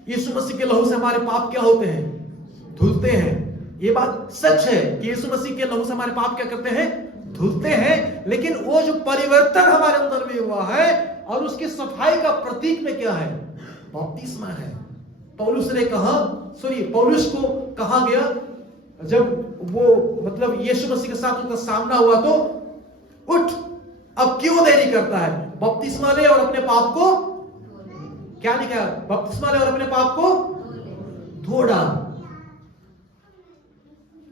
यीशु मसीह के लहू से हमारे पाप क्या होते हैं? धुलते हैं। ये बात सच है कि यीशु मसीह के लहू से हमारे पाप क्या करते हैं? धुलते हैं। लेकिन वो जो परिवर्तन हमारे अंदर में हुआ है और उसकी सफाई का प्रतीक में क्या है? बपतिस्मा है। पौलुस ने कहा, पौलुस को कहा गया जब वो मतलब यीशु मसीह के साथ उनका सामना हुआ तो उठ, अब क्यों देरी करता है? बपतिस्मा ले और अपने पाप को क्या लिखा? बपतिस्मा ले और अपने पाप को धो डाल।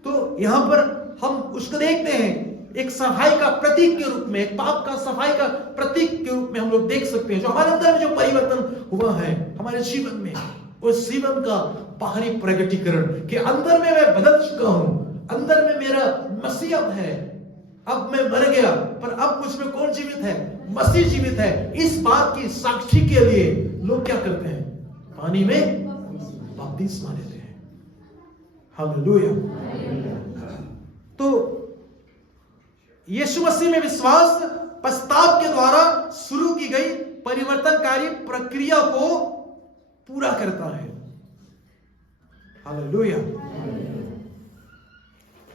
तो यहां पर हम उसको देखते हैं एक सफाई का प्रतीक के रूप में, एक पाप का सफाई का प्रतीक के रूप में हम लोग देख सकते हैं। जो हमारे अंदर में जो परिवर्तन हुआ है हमारे जीवन में, उस जीवन का बाहरी प्रगटीकरण कि अंदर में मैं बदल चुका हूं, अंदर में मेरा मसीह अब है, अब मैं मर गया पर अब मुझ में कौन जीवित है? मसीह जीवित है। इस बात की साक्षी के लिए लोग क्या करते हैं? पानी में बपतिस्मा लेते हैं। हालेलुया। तो यीशु मसीह में विश्वास पश्चाताप के द्वारा शुरू की गई परिवर्तनकारी प्रक्रिया को पूरा करता है। हालेलुया।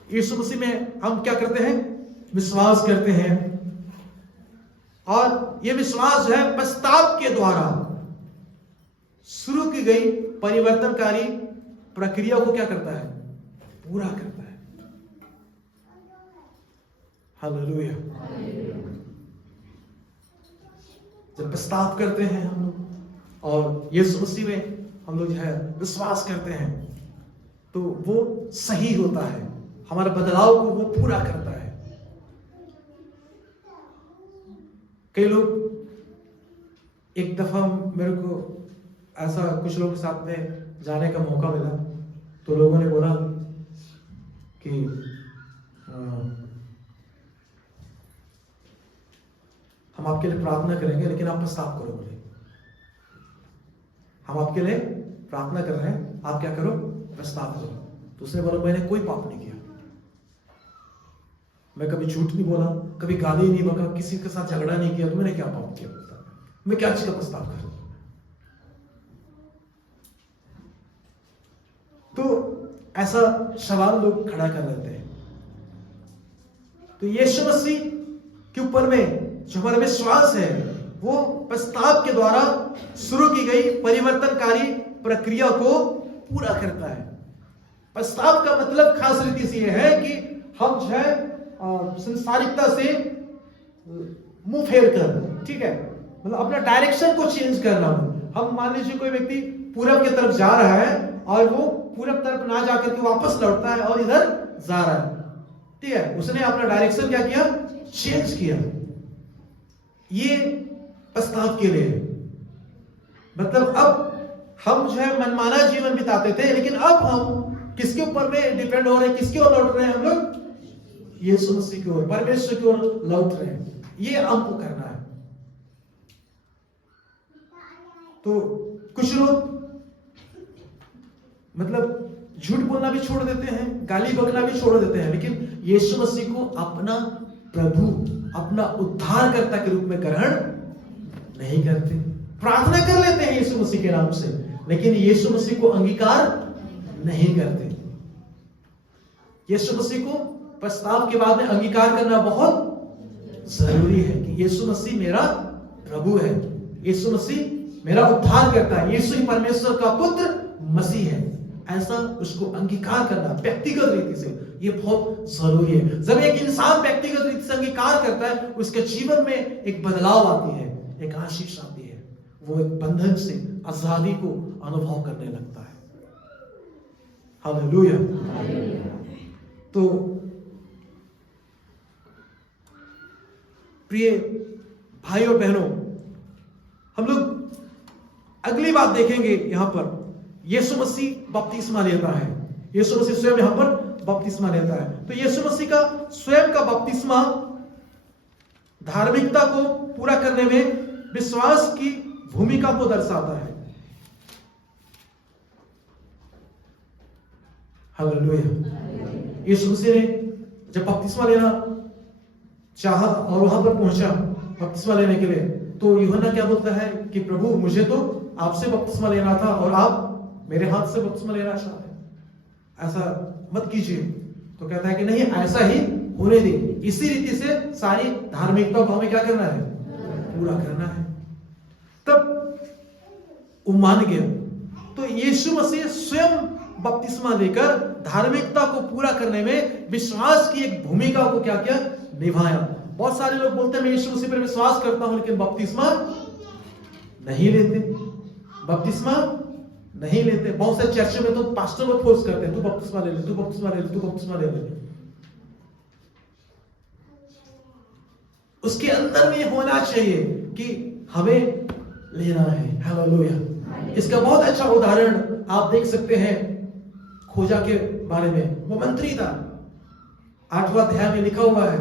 यीशु मसीह में हम क्या करते हैं? विश्वास करते हैं, और यह विश्वास जो है पश्चाताप के द्वारा शुरू की गई परिवर्तनकारी प्रक्रिया को क्या करता है? पूरा करता है। हालेलुया। जब पश्चाताप करते हैं हम लोग और यीशु मसीह में हम लोग जो है विश्वास करते हैं, तो वो सही होता है, हमारे बदलाव को वो पूरा करता है। कई लोग, एक दफा मेरे को ऐसा कुछ लोगों के साथ में जाने का मौका मिला, तो लोगों ने बोला कि हम आपके लिए प्रार्थना करेंगे लेकिन आप पश्चाताप करो। बोले हम आपके लिए प्रार्थना कर रहे हैं, आप क्या करो? पश्चाताप करो। तो उसने बोला मैंने कोई पाप नहीं किया, मैं कभी झूठ नहीं बोला, कभी गाली नहीं बका, किसी के साथ झगड़ा नहीं किया, तो मैंने क्या पाप किया? मैं क्या चीज का पश्चाताप करूं? तो ऐसा सवाल लोग खड़ा कर लेते हैं। तो यीशु मसीह के ऊपर में जो हमारा विश्वास है वो पश्चाताप के द्वारा शुरू की गई परिवर्तनकारी प्रक्रिया को पूरा करता है। पश्चाताप का मतलब खास रीति से यह है कि हम जो है संसारिकता से मुंह फेर कर, ठीक है, मतलब अपना डायरेक्शन को चेंज करना। हम मान लीजिए कोई व्यक्ति पूरब की तरफ जा रहा है और वो पूरब तरफ ना जाकर के वापस लौटता है और इधर जा रहा है, ठीक है, उसने अपना डायरेक्शन क्या किया? चेंज किया। ये पश्चाताप के लिए, मतलब अब हम जो है मनमाना जीवन बिताते थे, लेकिन अब हम किसके ऊपर में डिपेंड हो रहे हैं? किसकी ओर लौट रहे हैं हम लोग? यीशु मसीह की ओर, परमेश्वर की ओर लौट रहे हैं। ये हमको करना है। तो कुछ लोग मतलब झूठ बोलना भी छोड़ देते हैं, गाली बकना भी छोड़ देते हैं, लेकिन यीशु मसीह को अपना प्रभु, अपना उद्धारकर्ता के रूप में ग्रहण नहीं करते। प्रार्थना कर लेते हैं यीशु मसीह के नाम से, लेकिन यीशु मसीह को अंगीकार नहीं करते। यीशु मसीह को पश्चाताप के बाद में अंगीकार करना बहुत जरूरी है कि यीशु मसीह मेरा प्रभु है, यीशु मसीह मेरा उद्धार करता है, यीशु ही परमेश्वर का पुत्र मसीह है। ऐसा उसको अंगीकार करना व्यक्तिगत रीति से ये बहुत जरूरी है। जब एक इंसान व्यक्तिगत रीति से अंगीकार करता है, उसके जीवन में एक बदलाव आती है, एक आशीष आती है, वो एक बंधन से आजादी को अनुभव करने लगता है। हालेलुया। तो प्रिय भाई और बहनों, हम लोग अगली बात देखेंगे। यहां पर यीशु मसीह बपतिस्मा लेता है, यीशु मसीह स्वयं यहां पर बपतिस्मा लेता है। तो यीशु मसीह का स्वयं का बपतिस्मा धार्मिकता को पूरा करने में विश्वास की भूमिका को दर्शाता है। हालेलुया। यीशु मसीह ने जब बपतिस्मा लेना चाहा और वहां पर पहुंचा बपतिस्मा लेने के लिए, तो यूहन्ना क्या बोलता है कि प्रभु मुझे तो आपसे बपतिस्मा लेना था और आप मेरे हाथ से बपतिस्मा लेना चाहते हैं, ऐसा मत कीजिए। तो कहता है कि नहीं, ऐसा ही होने दे। इसी रीति से सारी धार्मिकता को हमें क्या करना है? पूरा करना है। तब वो मान गया। तो यीशु मसीह स्वयं बपतिस्मा लेकर धार्मिकता को पूरा करने में विश्वास की एक भूमिका को क्या किया? निभाया। बहुत सारे लोग बोलते हैं मैं यीशु मसीह पर विश्वास करता हूं, लेकिन बपतिस्मा नहीं लेते, बपतिस्मा नहीं लेते। बहुत से चर्च में तो पास्टर लोग फोर्स करते हैं, तू बपतिस्मा ले ले, तू बपतिस्मा ले ले, तू बपतिस्मा ले ले। उसके अंदर में होना चाहिए कि हमें लेना है। हालेलुया। इसका बहुत अच्छा उदाहरण आप देख सकते हैं खोजा के बारे में। वो मंत्री था, 8वां अध्याय में लिखा हुआ है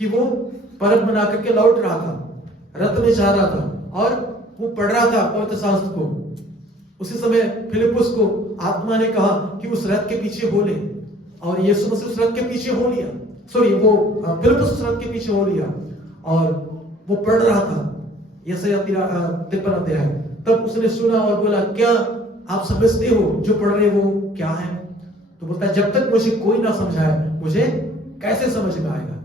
कि वो परब बना करके लौट रहा था, रथ में जा रहा था और वो पढ़ रहा था पवित्र शास्त्र को। उसी समय फिलिपुस को आत्मा ने कहा कि उस रथ के पीछे हो ले, और यीशु मसीह उस रथ के पीछे हो लिया। फिलिपुस उस रथ के पीछे हो लिया और वो पढ़ रहा था यशायाह 53 अध्याय। तब उसने सुना और बोला, क्या आप समझते हो जो पढ़ रहे वो क्या है? तो बोलता है, जब तक मुझे कोई ना समझाए मुझे कैसे समझ में आएगा?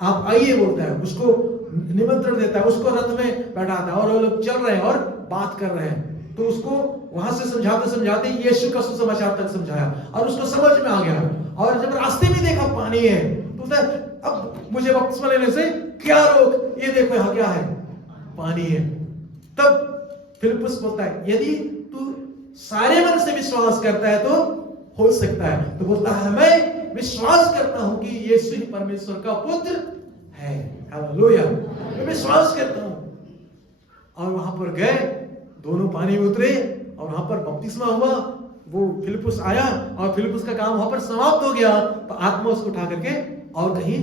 आप आइए बोलता है, उसको निमंत्रण देता है, उसको रथ में बैठाता है और वो लोग चल रहे हैं और बात कर रहे हैं। तो उसको वहां से समझाते समझाते यीशु का सुसमाचार तक समझाया और उसको समझ में आ गया। और जब रास्ते में देखा पानी है तो बोलता है, अब मुझे बपतिस्मा लेने से क्या रोक? ये देखो यहाँ क्या है, पानी है। तब फिलिपुस बोलता है, यदि तू सारे मन से विश्वास करता है तो हो सकता है। तो बोलता है, मैं विश्वास करता हूं कि यीशु ही परमेश्वर का पुत्र है। हालेलुया। मैं विश्वास करता हूं। और वहां पर गए, दोनों पानी में उतरे और वहां पर बपतिस्मा हुआ। वो फिलिपुस आया और फिलिपुस का काम वहां पर समाप्त हो गया। तो आत्मा उसको उठा करके और कहीं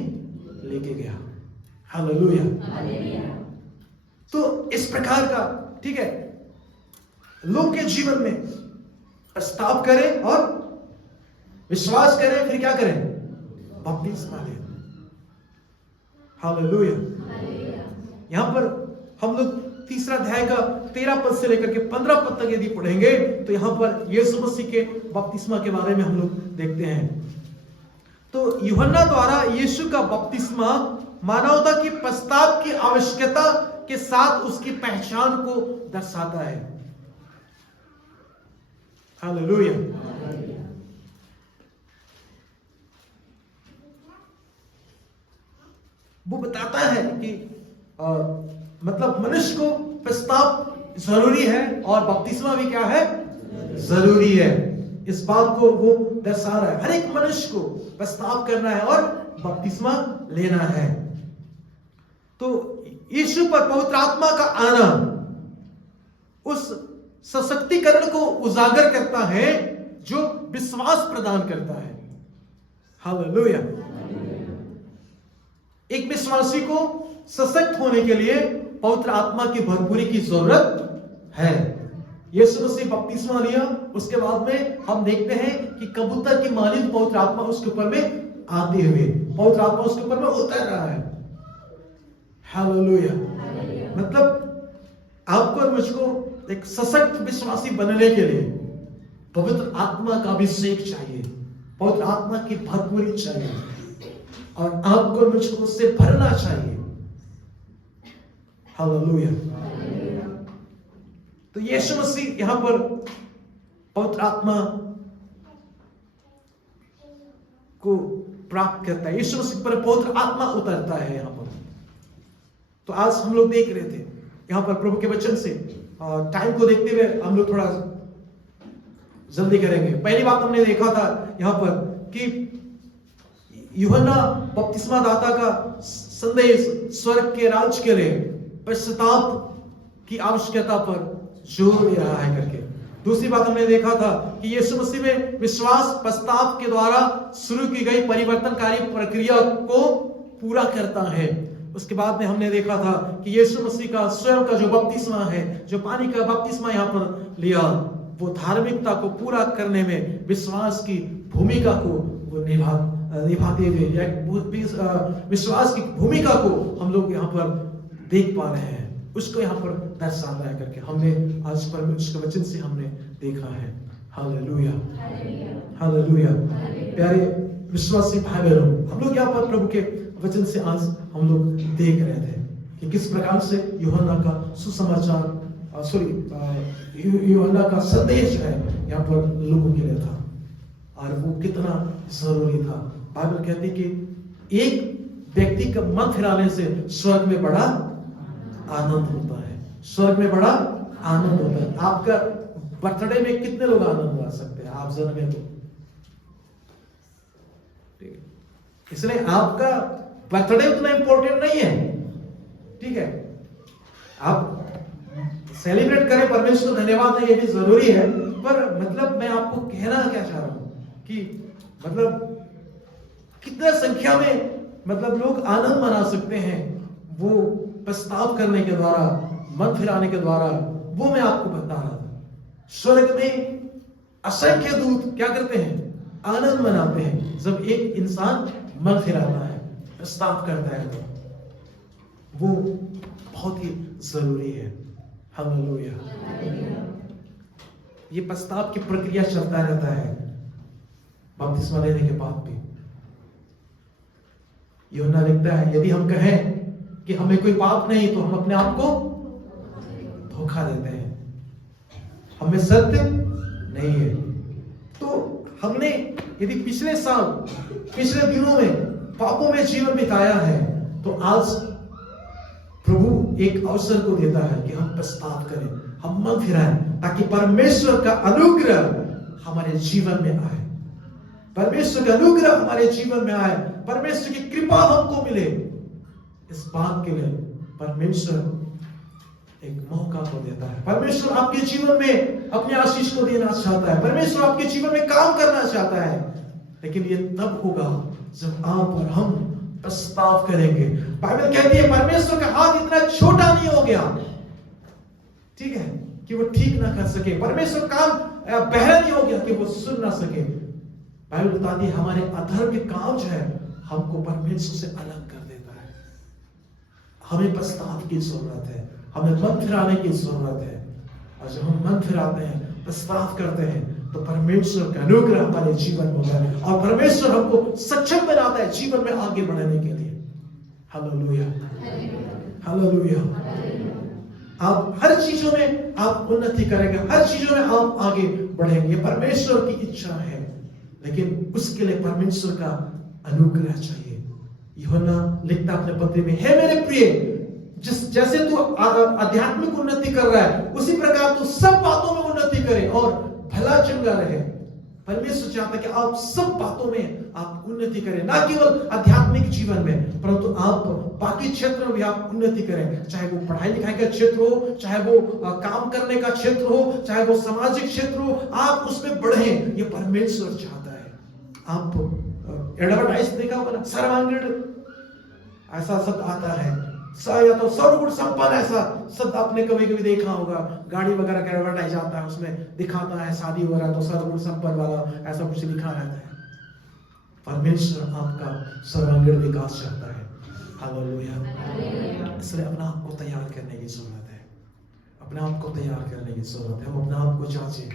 लेके गया। हालेलुया। तो इस प्रकार का, ठीक है, लोग के जीवन में प्रस्ताव करें और विश्वास करें, फिर क्या करें? बपतिस्मा लें। हालेलुया। यहां पर हम लोग 3 अध्याय का 13 पद से लेकर के 15 पद तक यदि पढ़ेंगे तो यहां पर यीशु मसीह के बपतिस्मा के बारे में हम लोग देखते हैं। तो यूहन्ना द्वारा यीशु का बपतिस्मा मानवता की प्रस्ताव की आवश्यकता के साथ उसकी पहचान को दर्शाता है। हालेलुया। वो बताता है कि मतलब मनुष्य को प्रस्ताव जरूरी है और बपतिस्मा भी क्या है? जरूरी है। इस बात को वो दर्शा रहा है। हर एक मनुष्य को प्रस्ताव करना है और बपतिस्मा लेना है। तो यीशु पर पवित्र आत्मा का आना उस सशक्तिकरण को उजागर करता है जो विश्वास प्रदान करता है। हालेलुया। एक विश्वासी को सशक्त होने के लिए पवित्र आत्मा की भरपूरी की जरूरत है। यीशु मसीह बपतिस्मा लिया, उसके बाद में हम देखते हैं कि कबूतर की मानिंद पवित्र आत्मा उसके ऊपर में आते हुए, पवित्र आत्मा उसके ऊपर में उतर रहा है। हालेलुया। मतलब आपको और मुझको एक सशक्त विश्वासी बनने के लिए पवित्र आत्मा का अभिषेक चाहिए, पवित्र आत्मा की भरपूरी चाहिए और आपको और मुझको उससे भरना चाहिए। हालेलुया। तो यीशु मसीह यहां पर पवित्र आत्मा को प्राप्त करता है। यीशु मसीह पर पवित्र आत्मा उतरता है यहां पर। तो आज हम लोग देख रहे थे यहां पर प्रभु के वचन से, टाइम को देखते हुए हम लोग थोड़ा जल्दी करेंगे। पहली बात हमने देखा था यहां पर कि यूहन्ना बपतिस्मा दाता का संदेश स्वर्ग के राज्य के लिए पश्चाताप की आवश्यकता पर जोर दे रहा है करके। दूसरी बात हमने देखा था कि यीशु मसीह में विश्वास प्रस्ताव के द्वारा शुरू की गई परिवर्तनकारी प्रक्रिया को पूरा करता है। उसके बाद में हमने देखा था कि यीशु मसीह का स्वयं का जो बपतिस्मा है, जो पानी का बपतिस्मा यहाँ पर लिया, वो धार्मिकता को पूरा करने में विश्वास की भूमिका को वो निभाते हुए, विश्वास की भूमिका को हम लोग यहाँ पर देख पा रहे हैं। उसको यहाँ पर दर्शाता है करके हमने आज परमेश्वर के वचन से हमने देखा है। हालेलुया। हालेलुया। प्यारे विश्वासी भाई बहनों, हम लोग यहाँ पर प्रभु के वचन से आज हम लोग देख रहे थे कि किस प्रकार से यूहन्ना का सुसमाचार यूहन्ना का संदेश है यहाँ पर लोगों के लिए था और वो कितना जरूरी था। बाइबल कहती कि एक व्यक्ति का मन फिराने से स्वर्ग में बड़ा आनंद होता है। स्वर्ग में बड़ा आनंद होता है। आपका बर्थडे में कितने लोग आनंद ला सकते हैं? आप जन्मे तो, इसलिए आपका बर्थडे उतना इंपॉर्टेंट नहीं है, ठीक है, आप सेलिब्रेट करें, परमेश्वर धन्यवाद है, ये भी जरूरी है, पर मतलब मैं आपको कहना क्या चाह रहा हूं कि मतलब कितना संख्या में मतलब लोग आनंद मना सकते हैं वो प्रस्ताव करने के द्वारा, मन फिराने के द्वारा, वो मैं आपको बता रहा था। स्वर्ग में असंख्य दूत क्या करते हैं? आनंद मनाते हैं जब एक इंसान मन फिराता है, प्रस्ताव करता है, तो वो बहुत ही जरूरी है। हालेलुया। ये प्रस्ताव की प्रक्रिया चलता रहता है बपतिस्मा लेने के बाद भी। यूहन्ना लिखता है, यदि हम कहें कि हमें कोई पाप नहीं तो हम अपने आप को धोखा देते हैं, हमें सत्य नहीं है। तो हमने यदि पिछले साल, पिछले दिनों में पापों में जीवन बिताया है, तो आज प्रभु एक अवसर को देता है कि हम प्रस्ताव करें, हम मन फिराएं, ताकि परमेश्वर का अनुग्रह हमारे जीवन में आए, परमेश्वर का अनुग्रह हमारे जीवन में आए, परमेश्वर की कृपा हमको मिले। इस बात के लिए परमेश्वर एक मौका को देता है। परमेश्वर आपके जीवन में अपने आशीष को देना चाहता है, परमेश्वर आपके जीवन में काम करना चाहता है, लेकिन ये तब होगा जब आप और हम प्रस्ताव करेंगे। बाइबल कहती है परमेश्वर का हाथ इतना छोटा नहीं हो गया, ठीक है, कि वो ठीक ना कर सके, परमेश्वर काम बहरा नहीं हो गया कि वो सुन ना सके। बाइबल बताती है हमारे अधर्म के काम जो है हमको परमेश्वर से अलग कर देता है। हमें प्रस्ताव की जरूरत है, हमें मन फिराने की जरूरत है, और जब हम मन फिराते हैं, प्रस्ताव करते हैं, तो परमेश्वर का अनुग्रह हमारे जीवन में होता है, और परमेश्वर हमको सक्षम बनाता है जीवन में आगे बढ़ने के लिए। Hallelujah, hallelujah. आप हर चीजों में आप उन्नति करेंगे, हर चीजों में आप आगे बढ़ेंगे, ये परमेश्वर की इच्छा है, लेकिन उसके लिए परमेश्वर का अनुग्रह चाहिए। यूहन्ना लिखता अपने पत्र में, हे मेरे प्रिय, जैसे तू आध्यात्मिक उन्नति कर रहा है, उसी प्रकार तू सब बातों में उन्नति करे और भला चंगा रहे। परमेश्वर चाहता है कि आप सब बातों में आप उन्नति करें, ना केवल आध्यात्मिक जीवन में, परंतु आप बाकी क्षेत्र में भी आप उन्नति करें, चाहे वो पढ़ाई लिखाई का क्षेत्र हो, चाहे वो काम करने का क्षेत्र हो, चाहे वो सामाजिक क्षेत्र हो, आप उसमें बढ़ें, ये परमेश्वर चाहता है। आप एडवर्टाइज देखा होगा ना, सर्वांगीण ऐसा शब्द आता है, या तो सर्वगुण संपन्न ऐसा शब्द आपने कभी कभी देखा होगा, गाड़ी वगैरह का एडवर्टाइज आता है, उसमें दिखाता है शादी वगैरह तो सर्वगुण संपन्न वाला ऐसा कुछ लिखा रहता है। परमेश्वर आपका सर्वांगीण विकास चाहता है। हालेलुया। इसलिए अपने आप को तैयार करने की जरूरत है, अपने आप को तैयार करने की जरूरत है। हम अपने आप को जांचें,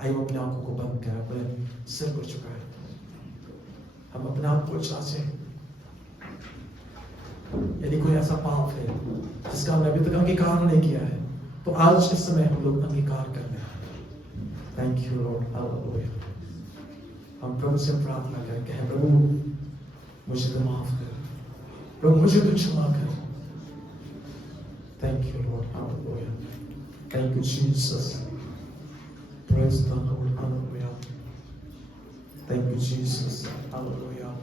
आइए अपने आंखों को बंद करें, अपने सिर को झुकाएं, हम अपने आप को जांचें। यदि कोई ऐसा पाप है जिसका हमने अभी तक अंगीकार नहीं किया है, तो आज इस समय हम लोग अंगीकार कर रहे हैं। Thank you lord, hallelujah. हम प्रभु से प्रार्थना करें, कहें प्रभु मुझे तो माफ कर, प्रभु मुझे तो क्षमा कर। Thank you lord, hallelujah. Thank you Jesus, praise the Lord, hallelujah. Thank you Jesus, hallelujah.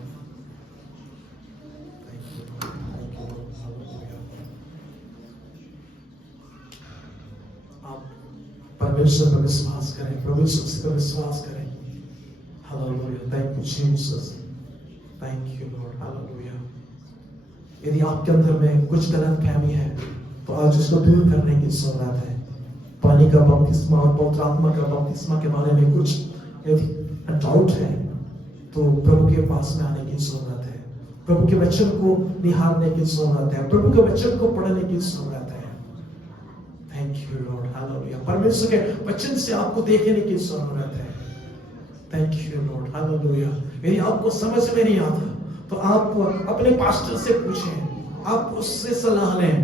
परमेश्वर पर विश्वास करें, प्रभु से पर विश्वास करें। Hallelujah. Thank you Jesus, thank you lord, hallelujah. यदि आपके अंदर में कुछ गलत फहमी है तो आज उसको दूर करने की जरूरत है। पानी का बपतिस्मा और पवित्र आत्मा का बपतिस्मा के बारे में कुछ यदि डाउट है तो प्रभु के पास में आने की जरूरत है, प्रभु के वचन को निहारने की जरूरत है, प्रभु के वचन को पढ़ने की जरूरत है। Thank you lord, hallelujah. परमेश्वर के वचन से आपको देखने की जरूरत है। Thank you lord, hallelujah. यदि आपको समझ में नहीं आता तो आप अपने पास्टर से पूछें, आप उससे सलाह लें।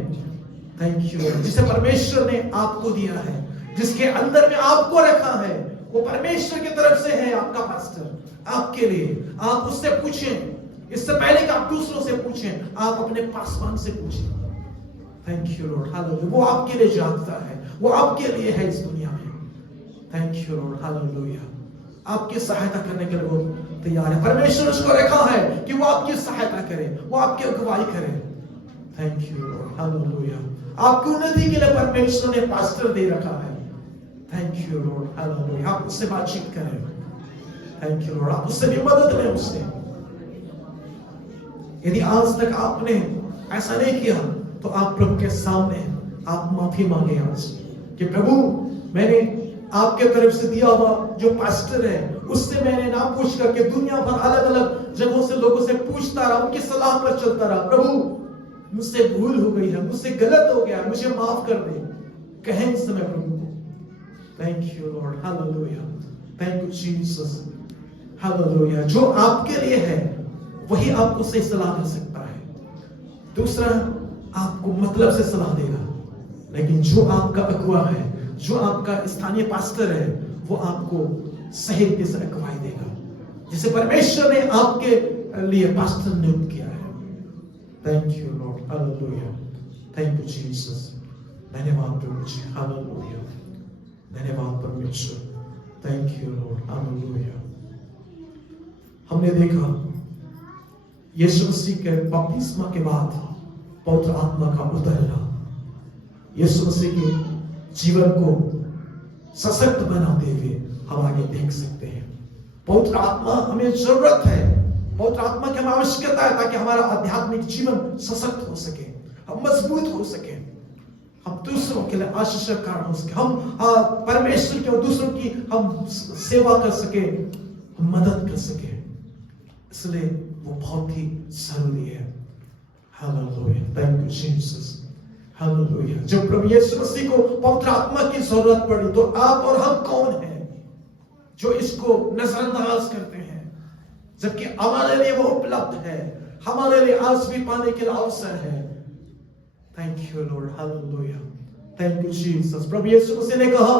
Thank you Lord. जिसे परमेश्वर ने आपको दिया है, जिसके अंदर में आपको रखा है, वो परमेश्वर की तरफ से है आपका पास्टर आपके लिए। आप उससे पूछें, इससे पहले कि आप दूसरों से पूछें, आप अपने पासवान से पूछें। Thank you lord, hallelujah. वो आपके लिए जानता है, वो आपके लिए है इस दुनिया में। Thank you lord, hallelujah. आपकी सहायता करने के लिए वो तैयार है। परमेश्वर उसको रखा है कि वो आपकी सहायता करे, वो आपकी अगुवाई करे। Thank you lord, hallelujah. आपकी उन्नति के लिए परमेश्वर ने पास्टर दे रखा है। Thank you lord, hallelujah. आप उससे बातचीत करें। थैंक यू लॉर्ड, आप उससे भी मदद लें उससे। यदि आज तक आपने ऐसा नहीं किया तो आप प्रभु के सामने आप माफी मांगे आज कि प्रभु, मैंने आपके तरफ से दिया हुआ जो पास्टर है उससे मैंने ना पूछ करके दुनिया भर अलग अलग जगहों से लोगों से पूछता रहा, उनकी सलाह पर चलता रहा। प्रभु, मुझसे भूल हो गई है, मुझसे गलत हो गया, मुझे माफ कर दे। कहें इस समय प्रभु को। Thank you lord, hallelujah. Thank you Jesus, hallelujah. जो आपके लिए है वही आपको सही सलाह दे सकता है। दूसरा आपको मतलब से सलाह देगा, लेकिन जो आपका अगुवा है, जो आपका स्थानीय पास्टर है, वो आपको सही रीति से अगुवाई देगा, जिसे परमेश्वर ने आपके लिए पास्टर नियुक्त किया है। Thank you lord, hallelujah. Thank you Jesus. धन्यवाद प्रभु जी, हालेलुया। धन्यवाद परमेश्वर। Thank you lord, hallelujah. हमने देखा यीशु मसीह के बपतिस्मा के बाद पवित्र आत्मा का उतरना यीशु मसीह के जीवन को सशक्त बनाते हुए हम आगे देख सकते हैं। पवित्र आत्मा हमें जरूरत है, पवित्र आत्मा की हमें आवश्यकता है ताकि हमारा आध्यात्मिक जीवन सशक्त हो सके, हम मजबूत हो सके, हम दूसरों के लिए आशीष का कारण हो सके, हम परमेश्वर के और दूसरों की हम सेवा कर सके, हम मदद कर सके। इसलिए वो बहुत ही जरूरी है। Hallelujah, thank you Jesus, hallelujah. जब प्रभु यीशु मसीह को पवित्र आत्मा की जरूरत पड़ी तो आप और हम कौन हैं जो इसको नजरअंदाज करते हैं, जबकि हमारे लिए वो उपलब्ध है, हमारे लिए आज भी पाने के लिए अवसर है। Thank you lord, hallelujah. Thank you Jesus. प्रभु यीशु मसीह ने कहा,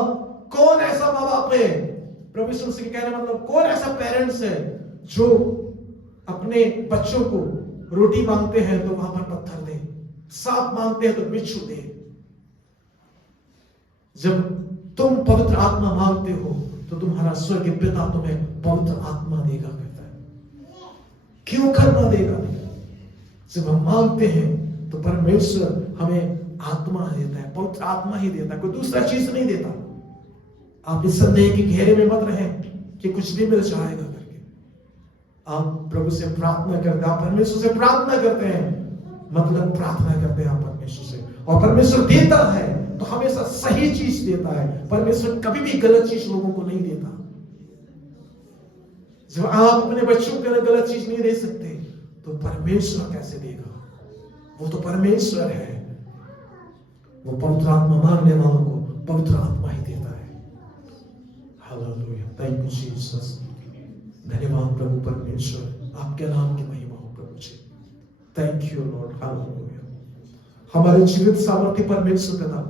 कौन ऐसा माँ बाप है, प्रभु यीशु मसीह के कहने मतलब कौन ऐसा पेरेंट्स है जो अपने बच्चों को रोटी मांगते हैं तो वहां पर पत्थर दे, सांप मांगते हैं तो बिच्छू दे। जब तुम पवित्र आत्मा मांगते हो तो तुम्हारा स्वर्गीय पिता तुम्हें पवित्र आत्मा देगा, कहता है। क्यों करना देगा? जब हम मांगते हैं तो परमेश्वर हमें आत्मा देता है, पवित्र आत्मा ही देता है, कोई दूसरा चीज नहीं देता। आप इस संदेह के घेरे में मत रहें कि कुछ भी मिल जाएगा करके। आप प्रभु से प्रार्थना करते हैं, आप परमेश्वर से प्रार्थना करते हैं, मतलब प्रार्थना करते हैं आप परमेश्वर से, और परमेश्वर देता है तो हमेशा सही चीज देता है। परमेश्वर कभी भी गलत चीज लोगों को नहीं देता। जब आप अपने बच्चों के लिए गलत चीज नहीं दे सकते तो परमेश्वर कैसे देगा? वो तो परमेश्वर है। वो पवित्र आत्मा मांगने वालों को पवित्र आत्मा ही देता है। Hallelujah, thank you Jesus. धन्यवाद प्रभु परमेश्वर, आपके नाम की महिमा हो प्रभु जी। Thank you lord, hallelujah. हमारे जीवित सामर्थ्य परमेश्वर पिता,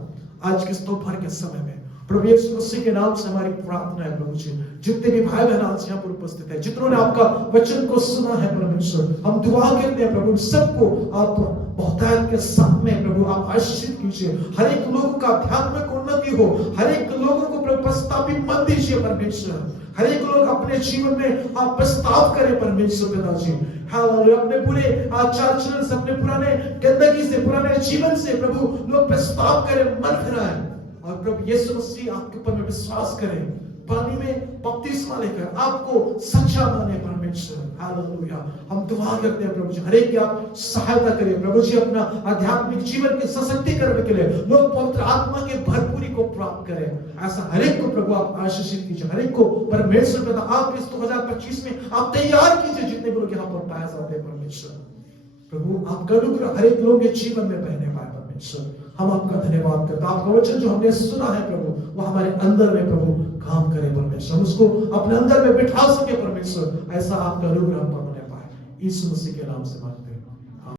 आज के दोपहर के समय में प्रभु यीशु मसीह के नाम से हमारी प्रार्थना है प्रभु जी। जितने भी भाई बहन आज यहाँ पर उपस्थित है, जितनों ने आपका वचन को सुना है परमेश्वर, हम दुआ करते हैं प्रभु सबको आप बहुतायत के साथ में प्रभु आप आशीषित कीजिए। हर एक लोगों का आध्यात्मिक उन्नति हो, हर एक लोगों को प्रभु प्रस्तावित मत दीजिए परमेश्वर। हर एक लोग अपने जीवन में आप प्रस्ताव करें परमेश्वर पिताजी। हालेलुया, अपने पूरे चाल चलन से, अपने पुराने गंदगी से, पुराने जीवन से प्रभु लोग प्रस्ताव करें, मन फिराएं, और प्रभु यीशु मसीह आपके ऊपर में विश्वास करें, पानी में बपतिस्मा लेकर आपको सच्चा माने परमेश्वर। हालेलुया, हम दुआ करते हैं प्रभु जी, हर एक की आप सहायता करें प्रभु जी, अपना आध्यात्मिक जीवन के सशक्तिकरण के लिए लोग पवित्र आत्मा के भरपूरी को प्राप्त करें। ऐसा हर एक को प्रभु आप आशीषित कीजिए, हर एक को परमेश्वर पिता आप इस 2025 में आप तैयार कीजिए। जितने भी लोग यहाँ पर पाए जाते हैं परमेश्वर, प्रभु आपका अनुग्रह हर एक लोगों के जीवन में बहने पाए परमेश्वर। हम आपका धन्यवाद करते हैं। आपका वचन जो हमने सुना है प्रभु, वो हमारे अंदर में प्रभु काम करे परमेश्वर, हम उसको अपने अंदर में बिठा सके परमेश्वर। ऐसा आपका अनुग्रह हम पर होने पाए, यीशु मसीह के नाम से मांगते हैं।